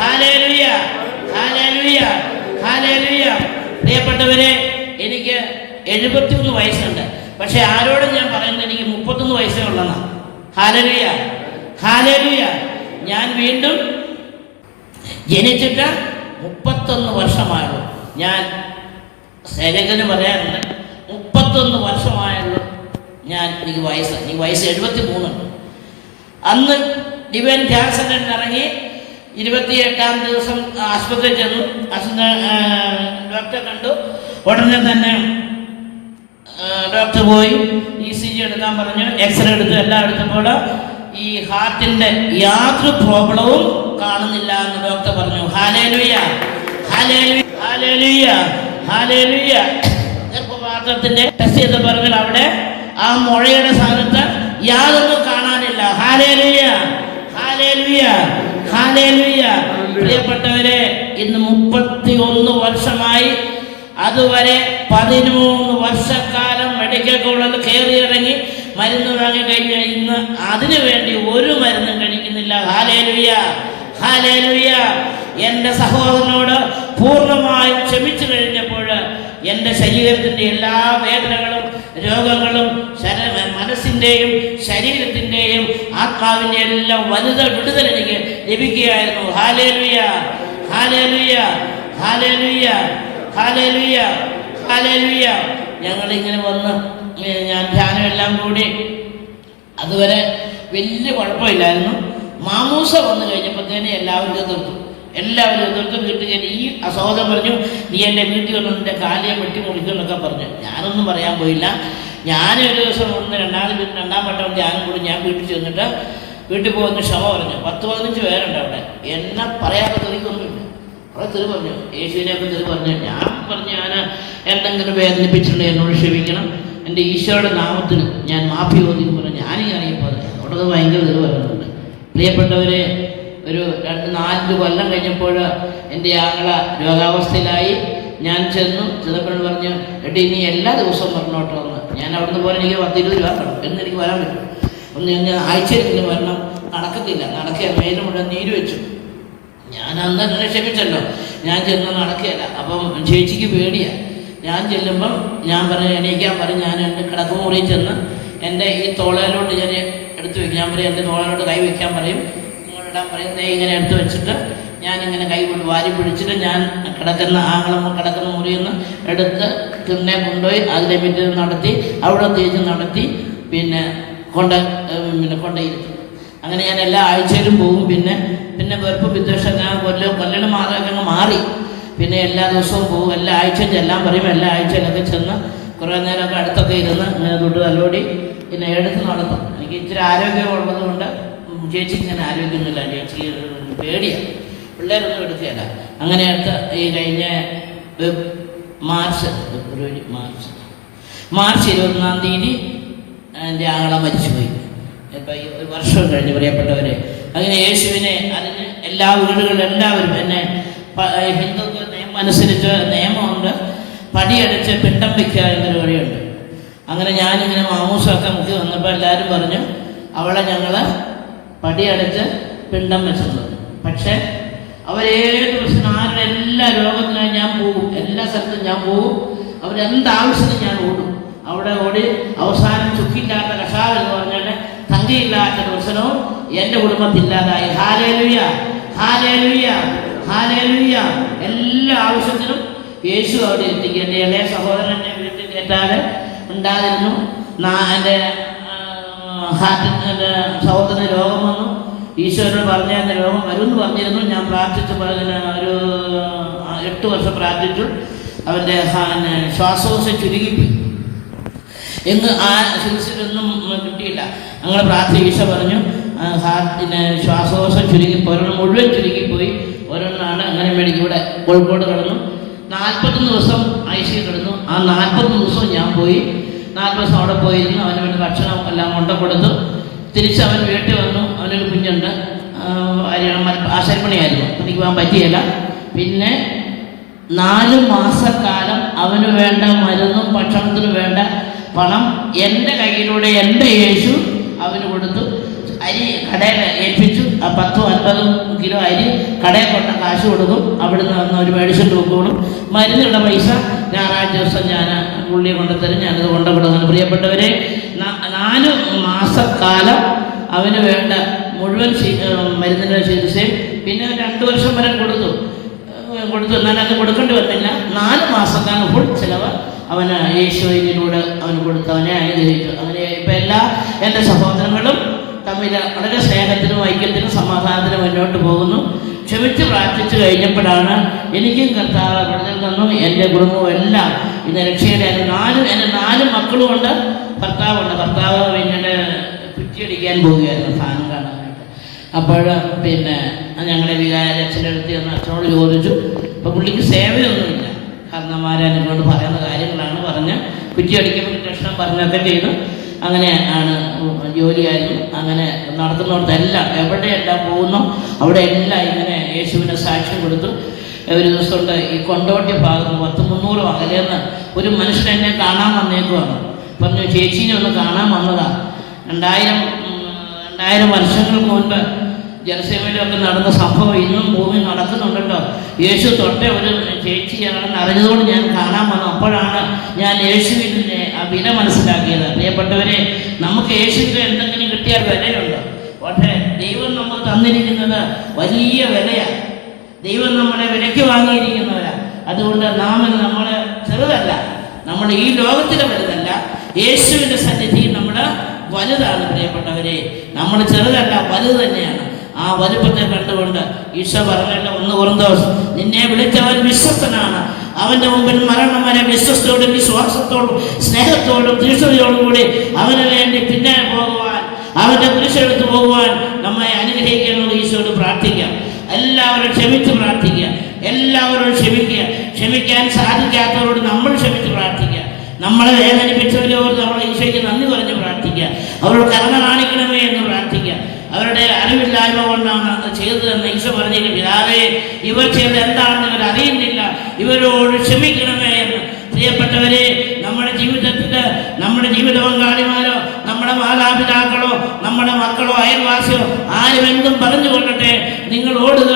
hallelujah, hallelujah, hallelujah. പ്രിയപ്പെട്ടവരെ, എനിക്ക് 71 വയസ്സുണ്ട്. പക്ഷെ ആരോടും ഞാൻ പറയുന്നത് എനിക്ക് 31 വയസ്സേ ഉള്ളതാണ്. Hallelujah, hallelujah. ഞാൻ വീണ്ടും ജനിച്ചിട്ട് 31 വർഷമായുള്ളൂ. ഞാൻ സേവകന് പറയാറുണ്ട്, 31 വർഷമായുള്ളൂ എനിക്ക് വയസ്സ് 73. അന്ന് ഡിവൈൻ ധ്യാൻ സെന്ററിൽ ഇറങ്ങി 28-ാം ദിവസം ആശുപത്രിയിൽ ചെന്നു. ഡോക്ടറെ കണ്ടു. ഉടനെ തന്നെ ഡോക്ടർ പോയി ECG എടുക്കാൻ പറഞ്ഞു, എക്സ്റേ എടുത്തു. എല്ലാം എടുത്തപ്പോൾ ഈ ഹാർട്ടിന്റെ യാതൊരു പ്രോബ്ലവും കാണുന്നില്ല എന്ന് ഡോക്ടർ പറഞ്ഞു. Hallelujah, hallelujah, hallelujah, hallelujah. ഗർഭപാത്രത്തിന്റെ ടെസ്റ്റ് ചെയ്ത് പറഞ്ഞാൽ അവിടെ ആ മുഴയുടെ സ്ഥാനത്ത് യാതൊന്നും കാണാനില്ല. Hallelujah, hallelujah, hallelujah. പ്രിയപ്പെട്ടവരെ, ഇന്ന് 31 വർഷമായി. അതുവരെ 13 വർഷക്കാലം മെഡിക്കൽ കോളേജിൽ കയറി ഇറങ്ങി മരുന്ന് വാങ്ങി കഴിഞ്ഞാൽ ഇന്ന് അതിനു വേണ്ടി ഒരു മരുന്നും കഴിക്കുന്നില്ല. Hallelujah, hallelujah. എൻ്റെ സഹോദരനോട് പൂർണ്ണമായും ക്ഷമിച്ചു കഴിഞ്ഞപ്പോൾ എൻ്റെ ശരീരത്തിൻ്റെ എല്ലാ വേദനകളും രോഗങ്ങളും മനസ്സിൻ്റെയും ശരീരത്തിൻ്റെയും ആത്മാവിൻ്റെ എല്ലാം വിടുതൽ എനിക്ക് ലഭിക്കുകയായിരുന്നു. ഹല്ലേലൂയ, ഹല്ലേലൂയ, ഹല്ലേലൂയ, ഹല്ലേലൂയ, ഹല്ലേലൂയ. ഞങ്ങളിങ്ങനെ വന്ന് ഞാൻ ധ്യാനം എല്ലാം കൂടി അതുവരെ വലിയ കുഴപ്പമില്ലായിരുന്നു. മാമൂസ വന്നു കഴിഞ്ഞപ്പോഴത്തേനെ എല്ലാവരും എതിർത്തു കിട്ടുകയും ഈ സഹോദരൻ പറഞ്ഞു, നീ എൻ്റെ വീട്ടിൽ വന്ന് നിൻ്റെ കാലിയെ വെട്ടി മുറിക്കുമെന്നൊക്കെ പറഞ്ഞു. ഞാനൊന്നും പറയാൻ പോയില്ല. ഞാനൊരു ദിവസം ഒന്ന് രണ്ടാം വട്ടം ധ്യാനം കൂടി ഞാൻ വീട്ടിൽ ചെന്നിട്ട് വീട്ടിൽ പോകുന്ന ക്ഷമ പറഞ്ഞു. 10-15 പേരുണ്ട് അവിടെ. എന്നെ പറയാതെ തെറിക്കൊന്നുമില്ല. അവിടെ തെറി പറഞ്ഞു, യേശുവിനെയൊക്കെ തെറി പറഞ്ഞു. ഞാൻ പറഞ്ഞു, ഞാൻ എന്തെങ്കിലും വേദനിപ്പിച്ചിട്ടുണ്ട് എന്നോട് ക്ഷമിക്കണം, എൻ്റെ ഈശോയുടെ നാമത്തിൽ ഞാൻ മാഫി ചോദിക്കും പറഞ്ഞു. ഞാനീ അറിയപ്പോൾ അവിടെ ഭയങ്കര തെറി പറയുന്നുണ്ട്. പ്രിയപ്പെട്ടവരെ, ഒരു 2-4 കൊല്ലം കഴിഞ്ഞപ്പോൾ എൻ്റെ ആങ്ങള രോഗാവസ്ഥയിലായി. ഞാൻ ചെന്നപ്പോൾ പറഞ്ഞു, എട്ടി നീ എല്ലാ ദിവസവും പറഞ്ഞോട്ടോ എന്ന്. ഞാൻ അവിടുന്ന് പോലെ എനിക്ക് 10-20 രൂപ തരണം എന്നെനിക്ക് വരാൻ പറ്റും. ഞാൻ ആഴ്ചയിലെങ്കിലും വരണം. നടക്കുക മേലും മുഴുവൻ നീര് വെച്ചു. ഞാൻ അന്ന് എന്നെ ക്ഷമിച്ചല്ലോ. ഞാൻ ചെന്ന് നടക്കുകയല്ല. അപ്പം ചേച്ചിക്ക് പേടിയാണ്. ഞാൻ ചെല്ലുമ്പം ഞാൻ പറഞ്ഞു എണീക്കാൻ പറയും. ഞാൻ എൻ്റെ കിടക്കുമുറിയിൽ ചെന്ന് എൻ്റെ ഈ തോളയിലോട്ട് ഞാൻ എടുത്തു വയ്ക്കും. ഞാൻ പറയും എൻ്റെ തോളയിലോട്ട് കൈ വയ്ക്കാൻ പറയും. ഇടാൻ പറയും. ഇങ്ങനെ എടുത്ത് വെച്ചിട്ട് ഞാനിങ്ങനെ കൈ കൊണ്ട് വാരി പിടിച്ചിട്ട് ഞാൻ കിടക്കുന്ന മുറിയിൽ നിന്ന് എടുത്ത് തിണ്ണെ കൊണ്ടുപോയി അതിലെ മിറ്റ് നടത്തി അവിടെ തേച്ച് നടത്തി പിന്നെ കൊണ്ടയിരുത്തും. അങ്ങനെ ഞാൻ എല്ലാ ആഴ്ചയിലും പോകും. പിന്നെ വെറുപ്പ് വിദ്വേഷം ഞാൻ കൊല്ലണ മാതമൊക്കെ അങ്ങ് മാറി. പിന്നെ എല്ലാ ദിവസവും പോകും, എല്ലാ ആഴ്ചയും ചെല്ലാൻ പറയും. എല്ലാ ആഴ്ചയിലൊക്കെ ചെന്ന് കുറേ നേരമൊക്കെ അടുത്തൊക്കെ ഇരുന്ന് ഇങ്ങനെ തൊട്ട് തല്ലോടി പിന്നെ എടുത്ത് നടത്തും. എനിക്ക് ഇച്ചിരി ആരോഗ്യം ഉള്ളത് കൊണ്ട് ചേച്ചിക്ക് ഇങ്ങനെ ആരോഗ്യമൊന്നുമില്ല, ചേച്ചി പേടിയാണ്, പിള്ളേരൊന്നും എടുക്കുകയല്ല. അങ്ങനെ അടുത്ത് ഈ കഴിഞ്ഞ മാർച്ച് 21-ാം തീയതി എൻ്റെ ആങ്ങള മരിച്ചുപോയി. ഇപ്പം ഈ ഒരു വർഷം കഴിഞ്ഞ് പ്രിയപ്പെട്ടവരെ. അങ്ങനെ യേശുവിനെ അതിന് എല്ലാ വീടുകളിലും എല്ലാവരും എന്നെ ഹിന്ദുക്കൾ നിയമം അനുസരിച്ച് നിയമമുണ്ട്, പടിയടച്ച് പിണ്ടം വയ്ക്കുക എന്നൊരു വഴിയുണ്ട്. അങ്ങനെ ഞാനിങ്ങനെ മാമൂസൊക്കെ മുക്കി വന്നപ്പോൾ എല്ലാവരും പറഞ്ഞു അവളെ ഞങ്ങൾ പടിയടച്ച് പിണ്ടം വെച്ചത്. പക്ഷേ അവരേത് പ്രശ്നം ആരുടെ എല്ലാ രോഗത്തിനായി ഞാൻ പോകും, എല്ലാ സ്ഥലത്തും ഞാൻ പോകും. അവരെന്താവശ്യത്തിന് ഞാൻ ഓടും. അവിടെ ഓടി അവസാനം ചുക്കില്ലാത്ത കഷായം എന്ന് പറഞ്ഞാൽ തങ്കയില്ലാത്ത പ്രശ്നവും എൻ്റെ കുടുംബത്തില്ലാതായി. Hallelujah, hallelujah, hallelujah. എല്ലാ ആവശ്യത്തിനും യേശു അവിടെ എത്തിക്കും. എൻ്റെ ഇളയ സഹോദരനെ വീട്ടിൽ കയറ്റാതെ ഉണ്ടായിരുന്നു. എൻ്റെ ഹാർട്ടിൻ്റെ സഹോദരന് രോഗം വന്നു. ഈശോയോട് പറഞ്ഞ രോഗം വരുമെന്ന് പറഞ്ഞിരുന്നു. ഞാൻ പ്രാർത്ഥിച്ചു, ഒരു 8 വർഷം പ്രാർത്ഥിച്ചു. അവൻ്റെ ശ്വാസകോശം ചുരുങ്ങിപ്പോയി. എന്ന് ആ ചികിത്സയിലൊന്നും കിട്ടിയില്ല. ഞങ്ങൾ ഈശോ പറഞ്ഞു ഹാർട്ടിന് ശ്വാസകോശം ഒരെണ്ണം മുഴുവൻ ചുരുങ്ങിപ്പോയി. ഒരെണ്ണമാണ് അങ്ങനെ മേടിക്കും. ഇവിടെ കോഴിക്കോട് കിടന്നു 41 ദിവസം ICU കിടന്നു. ആ 41 ദിവസവും ഞാൻ പോയി. 40 ദിവസം അവിടെ പോയിരുന്നു. അവന് വേണ്ടി ഭക്ഷണം എല്ലാം കൊണ്ട കൊടുത്തു. തിരിച്ച് അവൻ വീട്ടിൽ വന്നു. അവനൊരു കുഞ്ഞുണ്ട്, ആശാരിപ്പണിയായിരുന്നു, എനിക്ക് പോകാൻ പറ്റിയില്ല. പിന്നെ 4 മാസക്കാലം അവന് വേണ്ട മരുന്നും ഭക്ഷണത്തിന് വേണ്ട പണം എൻ്റെ കയ്യിലൂടെ എൻ്റെ യേശു അവന് കൊടുത്തു. അരി കടയിൽ ഏൽപ്പിച്ചു. 10-50 കിലോ അരി കടയിൽ കൊണ്ട കാശ് കൊടുക്കും. അവിടുന്ന് വന്ന് ഒരു മേടിച്ചിട്ട് വെക്കോളും. മരുന്നുള്ള പൈസ ഞായറാഴ്ച ദിവസം ഞാൻ പുള്ളിയെ കൊണ്ടുതരും. ഞാനത് കൊണ്ടുവിടുന്നു. പ്രിയപ്പെട്ടവരെ, 4 മാസക്കാലം അവന് വേണ്ട മുഴുവൻ മരുന്നിൻ്റെ ചികിത്സയും പിന്നെ 2 വർഷം വരെ കൊടുത്തു. എന്നാൽ അത് കൊടുക്കേണ്ടി വന്നില്ല. 4 മാസക്കാലം ഫുൾ ചിലവ് അവന് യേശുവിലൂടെ അവന് കൊടുത്ത് അവനെ അനുഗ്രഹിച്ചു. അങ്ങനെ ഇപ്പം എല്ലാ എൻ്റെ സഹോദരങ്ങളും തമ്മിൽ വളരെ സ്നേഹത്തിനും ഐക്യത്തിനും സമാധാനത്തിനും മുന്നോട്ട് പോകുന്നു. ക്ഷമിച്ച് പ്രാർത്ഥിച്ചു കഴിഞ്ഞപ്പോഴാണ് എനിക്കും കർത്താവ് വിടുതൽ തന്നു. എൻ്റെ കുടുംബവും എല്ലാം ഇന്ന് രക്ഷയുടെ എൻ്റെ 4 മക്കളുമുണ്ട്, ഭർത്താവുണ്ട്. ഭർത്താവ് പിന്നീട് കുറ്റിയടിക്കാൻ പോവുകയായിരുന്നു സ്ഥാനം കാണാനായിട്ട്. അപ്പോൾ പിന്നെ ഞങ്ങളുടെ വികാരച്ഛൻ്റെ അടുത്ത് ചെന്ന് അച്ഛനോട് ചോദിച്ചു. അപ്പോൾ പുള്ളിക്ക് സേവയൊന്നുമില്ല, കാരണന്മാരെ എന്നോട് പറയുന്ന കാര്യങ്ങളാണ് പറഞ്ഞ് കുറ്റിയടിക്കുമ്പോൾ ലക്ഷണം പറഞ്ഞൊക്കെ ചെയ്തു. അങ്ങനെ ആണ് ജോലിയായിരുന്നു. അങ്ങനെ നടത്തുന്നിടത്തെല്ലാം എവിടെയെല്ലാം പോകുന്നു അവിടെ എല്ലാം ഇങ്ങനെ യേശുവിനെ സാക്ഷ്യം കൊടുത്തു. ഒരു ദിവസമുണ്ട് ഈ കൊണ്ടോട്ടി ഭാഗത്ത് 100-300 അകലെന്ന് ഒരു മനുഷ്യൻ എന്നെ കാണാൻ വന്നേക്കുവാണ്. പറഞ്ഞു ചേച്ചീനെ ഒന്ന് കാണാൻ വന്നതാ. 2000 വർഷങ്ങൾക്ക് മുൻപ് ജനസേവയിലൊക്കെ നടന്ന സംഭവം ഇന്നും ഭൂമി നടക്കുന്നുണ്ടല്ലോ. യേശു തൊട്ട ഒരു ചേച്ചിയാണെന്ന് അറിഞ്ഞതുകൊണ്ട് ഞാൻ കാണാൻ വന്നു. അപ്പോഴാണ് ഞാൻ യേശുവിൻ്റെ ആ വില മനസ്സിലാക്കിയത്. പ്രിയപ്പെട്ടവരെ, നമുക്ക് യേശുവിൻ്റെ എന്തെങ്കിലും കിട്ടിയാൽ വിലയുണ്ട്. പക്ഷേ ദൈവം നമുക്ക് തന്നിരിക്കുന്നത് വലിയ വിലയാണ്. ദൈവം നമ്മളെ വിലയ്ക്ക് വാങ്ങിയിരിക്കുന്നവരാണ്. അതുകൊണ്ട് നമ്മൾ ചെറുതല്ല, നമ്മൾ ഈ ലോകത്തിലെ വലുതല്ല, യേശുവിൻ്റെ സന്നിധിയിൽ നമ്മൾ വലുതാണ്. പ്രിയപ്പെട്ടവരെ, നമ്മൾ ചെറുതല്ല, വലുത് തന്നെയാണ്. ആ വലുപ്പത്തെ കണ്ടുകൊണ്ട് ഈശോ പറഞ്ഞല്ലോ, 1 കൊരിന്തോസ്, നിന്നെ വിളിച്ചവൻ വിശ്വസ്തനാണ്, അവന്റെ മുമ്പിൽ മരണം വരെ വിശ്വസ്തയോടും വിശ്വാസത്തോടും സ്നേഹത്തോടും തീഷ്ണതയോടും കൂടി അവന് വേണ്ടി പിന്നെ പോകുവാൻ, അവന്റെ കുരിശെടുത്ത് പോകുവാൻ നമ്മെ അനുഗ്രഹിക്കുന്നത് ഈശോയോട് പ്രാർത്ഥിക്കാം. എല്ലാവരും ക്ഷമിച്ച് പ്രാർത്ഥിക്കുക, എല്ലാവരോടും ക്ഷമിക്കുക. ക്ഷമിക്കാൻ സാധിക്കാത്തവരോട് നമ്മൾ ക്ഷമിച്ച് പ്രാർത്ഥിക്കുക. നമ്മളെ വേദനിപ്പിച്ചവരോട് നമ്മൾ ഈശോയ്ക്ക് നന്ദി പറഞ്ഞ് പ്രാർത്ഥിക്കുക. അവരോട് കരുണ കാണിക്കണമേ എന്ന് പ്രാർത്ഥിക്കുക. അവരുടെ അറിവില്ലായ്മ കൊണ്ടാണ് ചെയ്തതെന്ന് ഈശോ പറഞ്ഞില്ല. പിതാവേ, ഇവർ ചെയ്തത് എന്താണെന്ന് ഇവർ അറിയുന്നില്ല, ഇവരോട് ക്ഷമിക്കണമേ എന്ന്. പ്രിയപ്പെട്ടവരെ, നമ്മുടെ ജീവിതത്തിൽ നമ്മുടെ ജീവിത പങ്കാളിമാരോ നമ്മുടെ മാതാപിതാക്കളോ നമ്മുടെ മക്കളോ അയൽവാസിയോ ആരും എന്തും പറഞ്ഞു കൊള്ളട്ടെ, നിങ്ങൾ ഓടുക,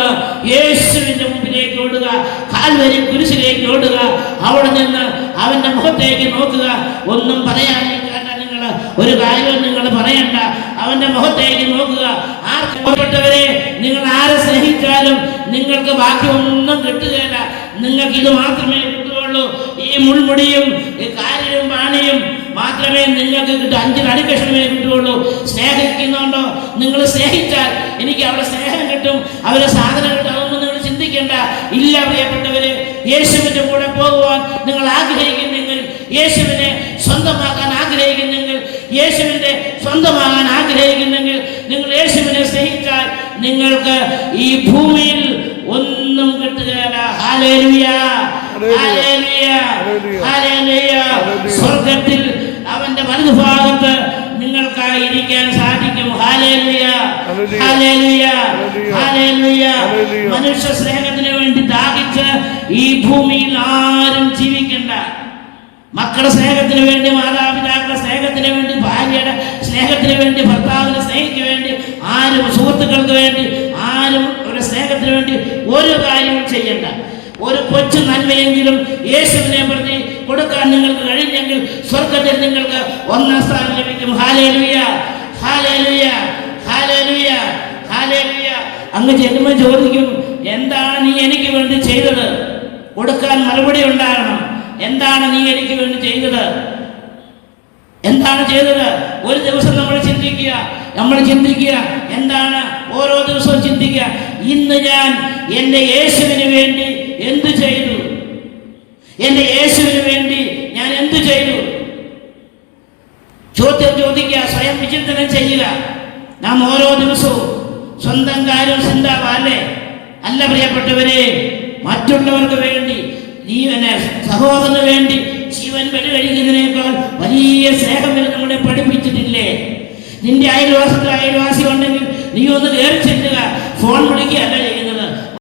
യേശുവിൻ്റെ മുമ്പിലേക്ക് ഓടുക, കാൽവരി കുരിശിലേക്ക് ഓടുക. അവിടെ നിന്ന് അവൻ്റെ മുഖത്തേക്ക് നോക്കുക. ഒന്നും പറയാനില്ല, ഒരു കാര്യവും നിങ്ങൾ പറയണ്ട, അവന്റെ മുഖത്തേക്ക് നോക്കുക. ആർക്കപ്പെട്ടവരെ, നിങ്ങൾ ആരെ സ്നേഹിച്ചാലും നിങ്ങൾക്ക് ബാക്കി ഒന്നും കിട്ടുകയില്ല. നിങ്ങൾക്ക് ഇത് മാത്രമേ കിട്ടുകയുള്ളൂ. ഈ മുൾമുടിയും ഈ കാലിലും പാണിയും മാത്രമേ നിങ്ങൾക്ക് കിട്ടൂ. 5 കടിക്കഷ്ണമേ കിട്ടുകയുള്ളൂ. സ്നേഹിക്കുന്നുണ്ടോ? നിങ്ങൾ സ്നേഹിച്ചാൽ എനിക്ക് അവിടെ സ്നേഹം കിട്ടും, അവരെ സാധനം കിട്ടും. അതൊന്നും നിങ്ങൾ ചിന്തിക്കേണ്ട. ഇല്ല പ്രിയപ്പെട്ടവര്, യേശുവിന്റെ കൂടെ പോകുവാൻ നിങ്ങൾ ആഗ്രഹിക്കുന്നെങ്കിൽ, യേശുവിനെ സ്വന്തമാക്കാൻ ആഗ്രഹിക്കുന്നെങ്കിൽ, യേശുവിന്റെ സ്വന്തമാകാൻ ആഗ്രഹിക്കുന്നെങ്കിൽ, നിങ്ങൾ യേശുവിനെ സ്നേഹിച്ചാൽ നിങ്ങൾക്ക് ഈ ഭൂമിയിൽ ഒന്നും കിട്ടുകയില്ല. Hallelujah, hallelujah, hallelujah. സ്വർഗത്തിൽ അവന്റെ വലതുഭാഗത്ത് നിങ്ങൾക്കായി ഇരിക്കാൻ സാധിക്കും. Hallelujah, hallelujah, hallelujah. മനുഷ്യ സ്നേഹത്തിന് വേണ്ടി ദാഹിച്ച് ഈ ഭൂമിയിൽ ആരും ജീവിക്കണ്ട. മക്കളുടെ സ്നേഹത്തിന് വേണ്ടി, മാതാപിതാക്കളുടെ സ്നേഹത്തിന് വേണ്ടി, ഭാര്യയുടെ സ്നേഹത്തിന് വേണ്ടി, ഭർത്താവിന്റെ സ്നേഹിക്ക് വേണ്ടി, ആരും സുഹൃത്തുക്കൾക്ക് വേണ്ടി, ആരും ഒരു സ്നേഹത്തിന് വേണ്ടി ഒരു കാര്യവും ചെയ്യണ്ട. ഒരു കൊച്ചു നന്മയെങ്കിലും യേശുവിനെ പ്രതി കൊടുക്കാൻ നിങ്ങൾക്ക് കഴിഞ്ഞെങ്കിൽ സ്വർഗത്തിൽ നിങ്ങൾക്ക് 1-ാം സ്ഥാനം ലഭിക്കും. Hallelujah, hallelujah, hallelujah, hallelujah. അങ്ങ് ചെല്ലുമ്പോൾ ചോദിക്കും, എന്താണ് നീ എനിക്ക് വേണ്ടി ചെയ്തത്? കൊടുക്കാൻ മറുപടി ഉണ്ടാകണം. എന്താണ് നീ എനിക്ക് വേണ്ടി ചെയ്തത്? എന്താണ് ചെയ്തത്? ഒരു ദിവസം നമ്മൾ ചിന്തിക്കുക എന്താണ്? ഓരോ ദിവസവും ചിന്തിക്കുക, ഇന്ന് ഞാൻ എൻ്റെ യേശുവിന് വേണ്ടി എന്തു ചെയ്തു? എൻ്റെ യേശുവിന് വേണ്ടി ഞാൻ എന്തു ചെയ്തു? ചോദ്യം ചോദിക്കുക, സ്വയം വിചിന്തനം ചെയ്യുക. നാം ഓരോ ദിവസവും സ്വന്തം കാര്യം ചിന്താവല്ലേ? അല്ല പ്രിയപ്പെട്ടവരെ, മറ്റുള്ളവർക്ക് വേണ്ടി, ജീവനെ സഹോദരന് വേണ്ടി ജീവൻ ബലി കഴിക്കുന്നതിനേക്കാൾ വലിയ സ്നേഹം നമ്മളെ പഠിപ്പിച്ചിട്ടില്ലേ? നിന്റെ അയൽവാസി ഉണ്ടെങ്കിൽ നീ ഒന്ന് കയറി ചെല്ലുക, ഫോൺ വിളിക്കുക, അല്ല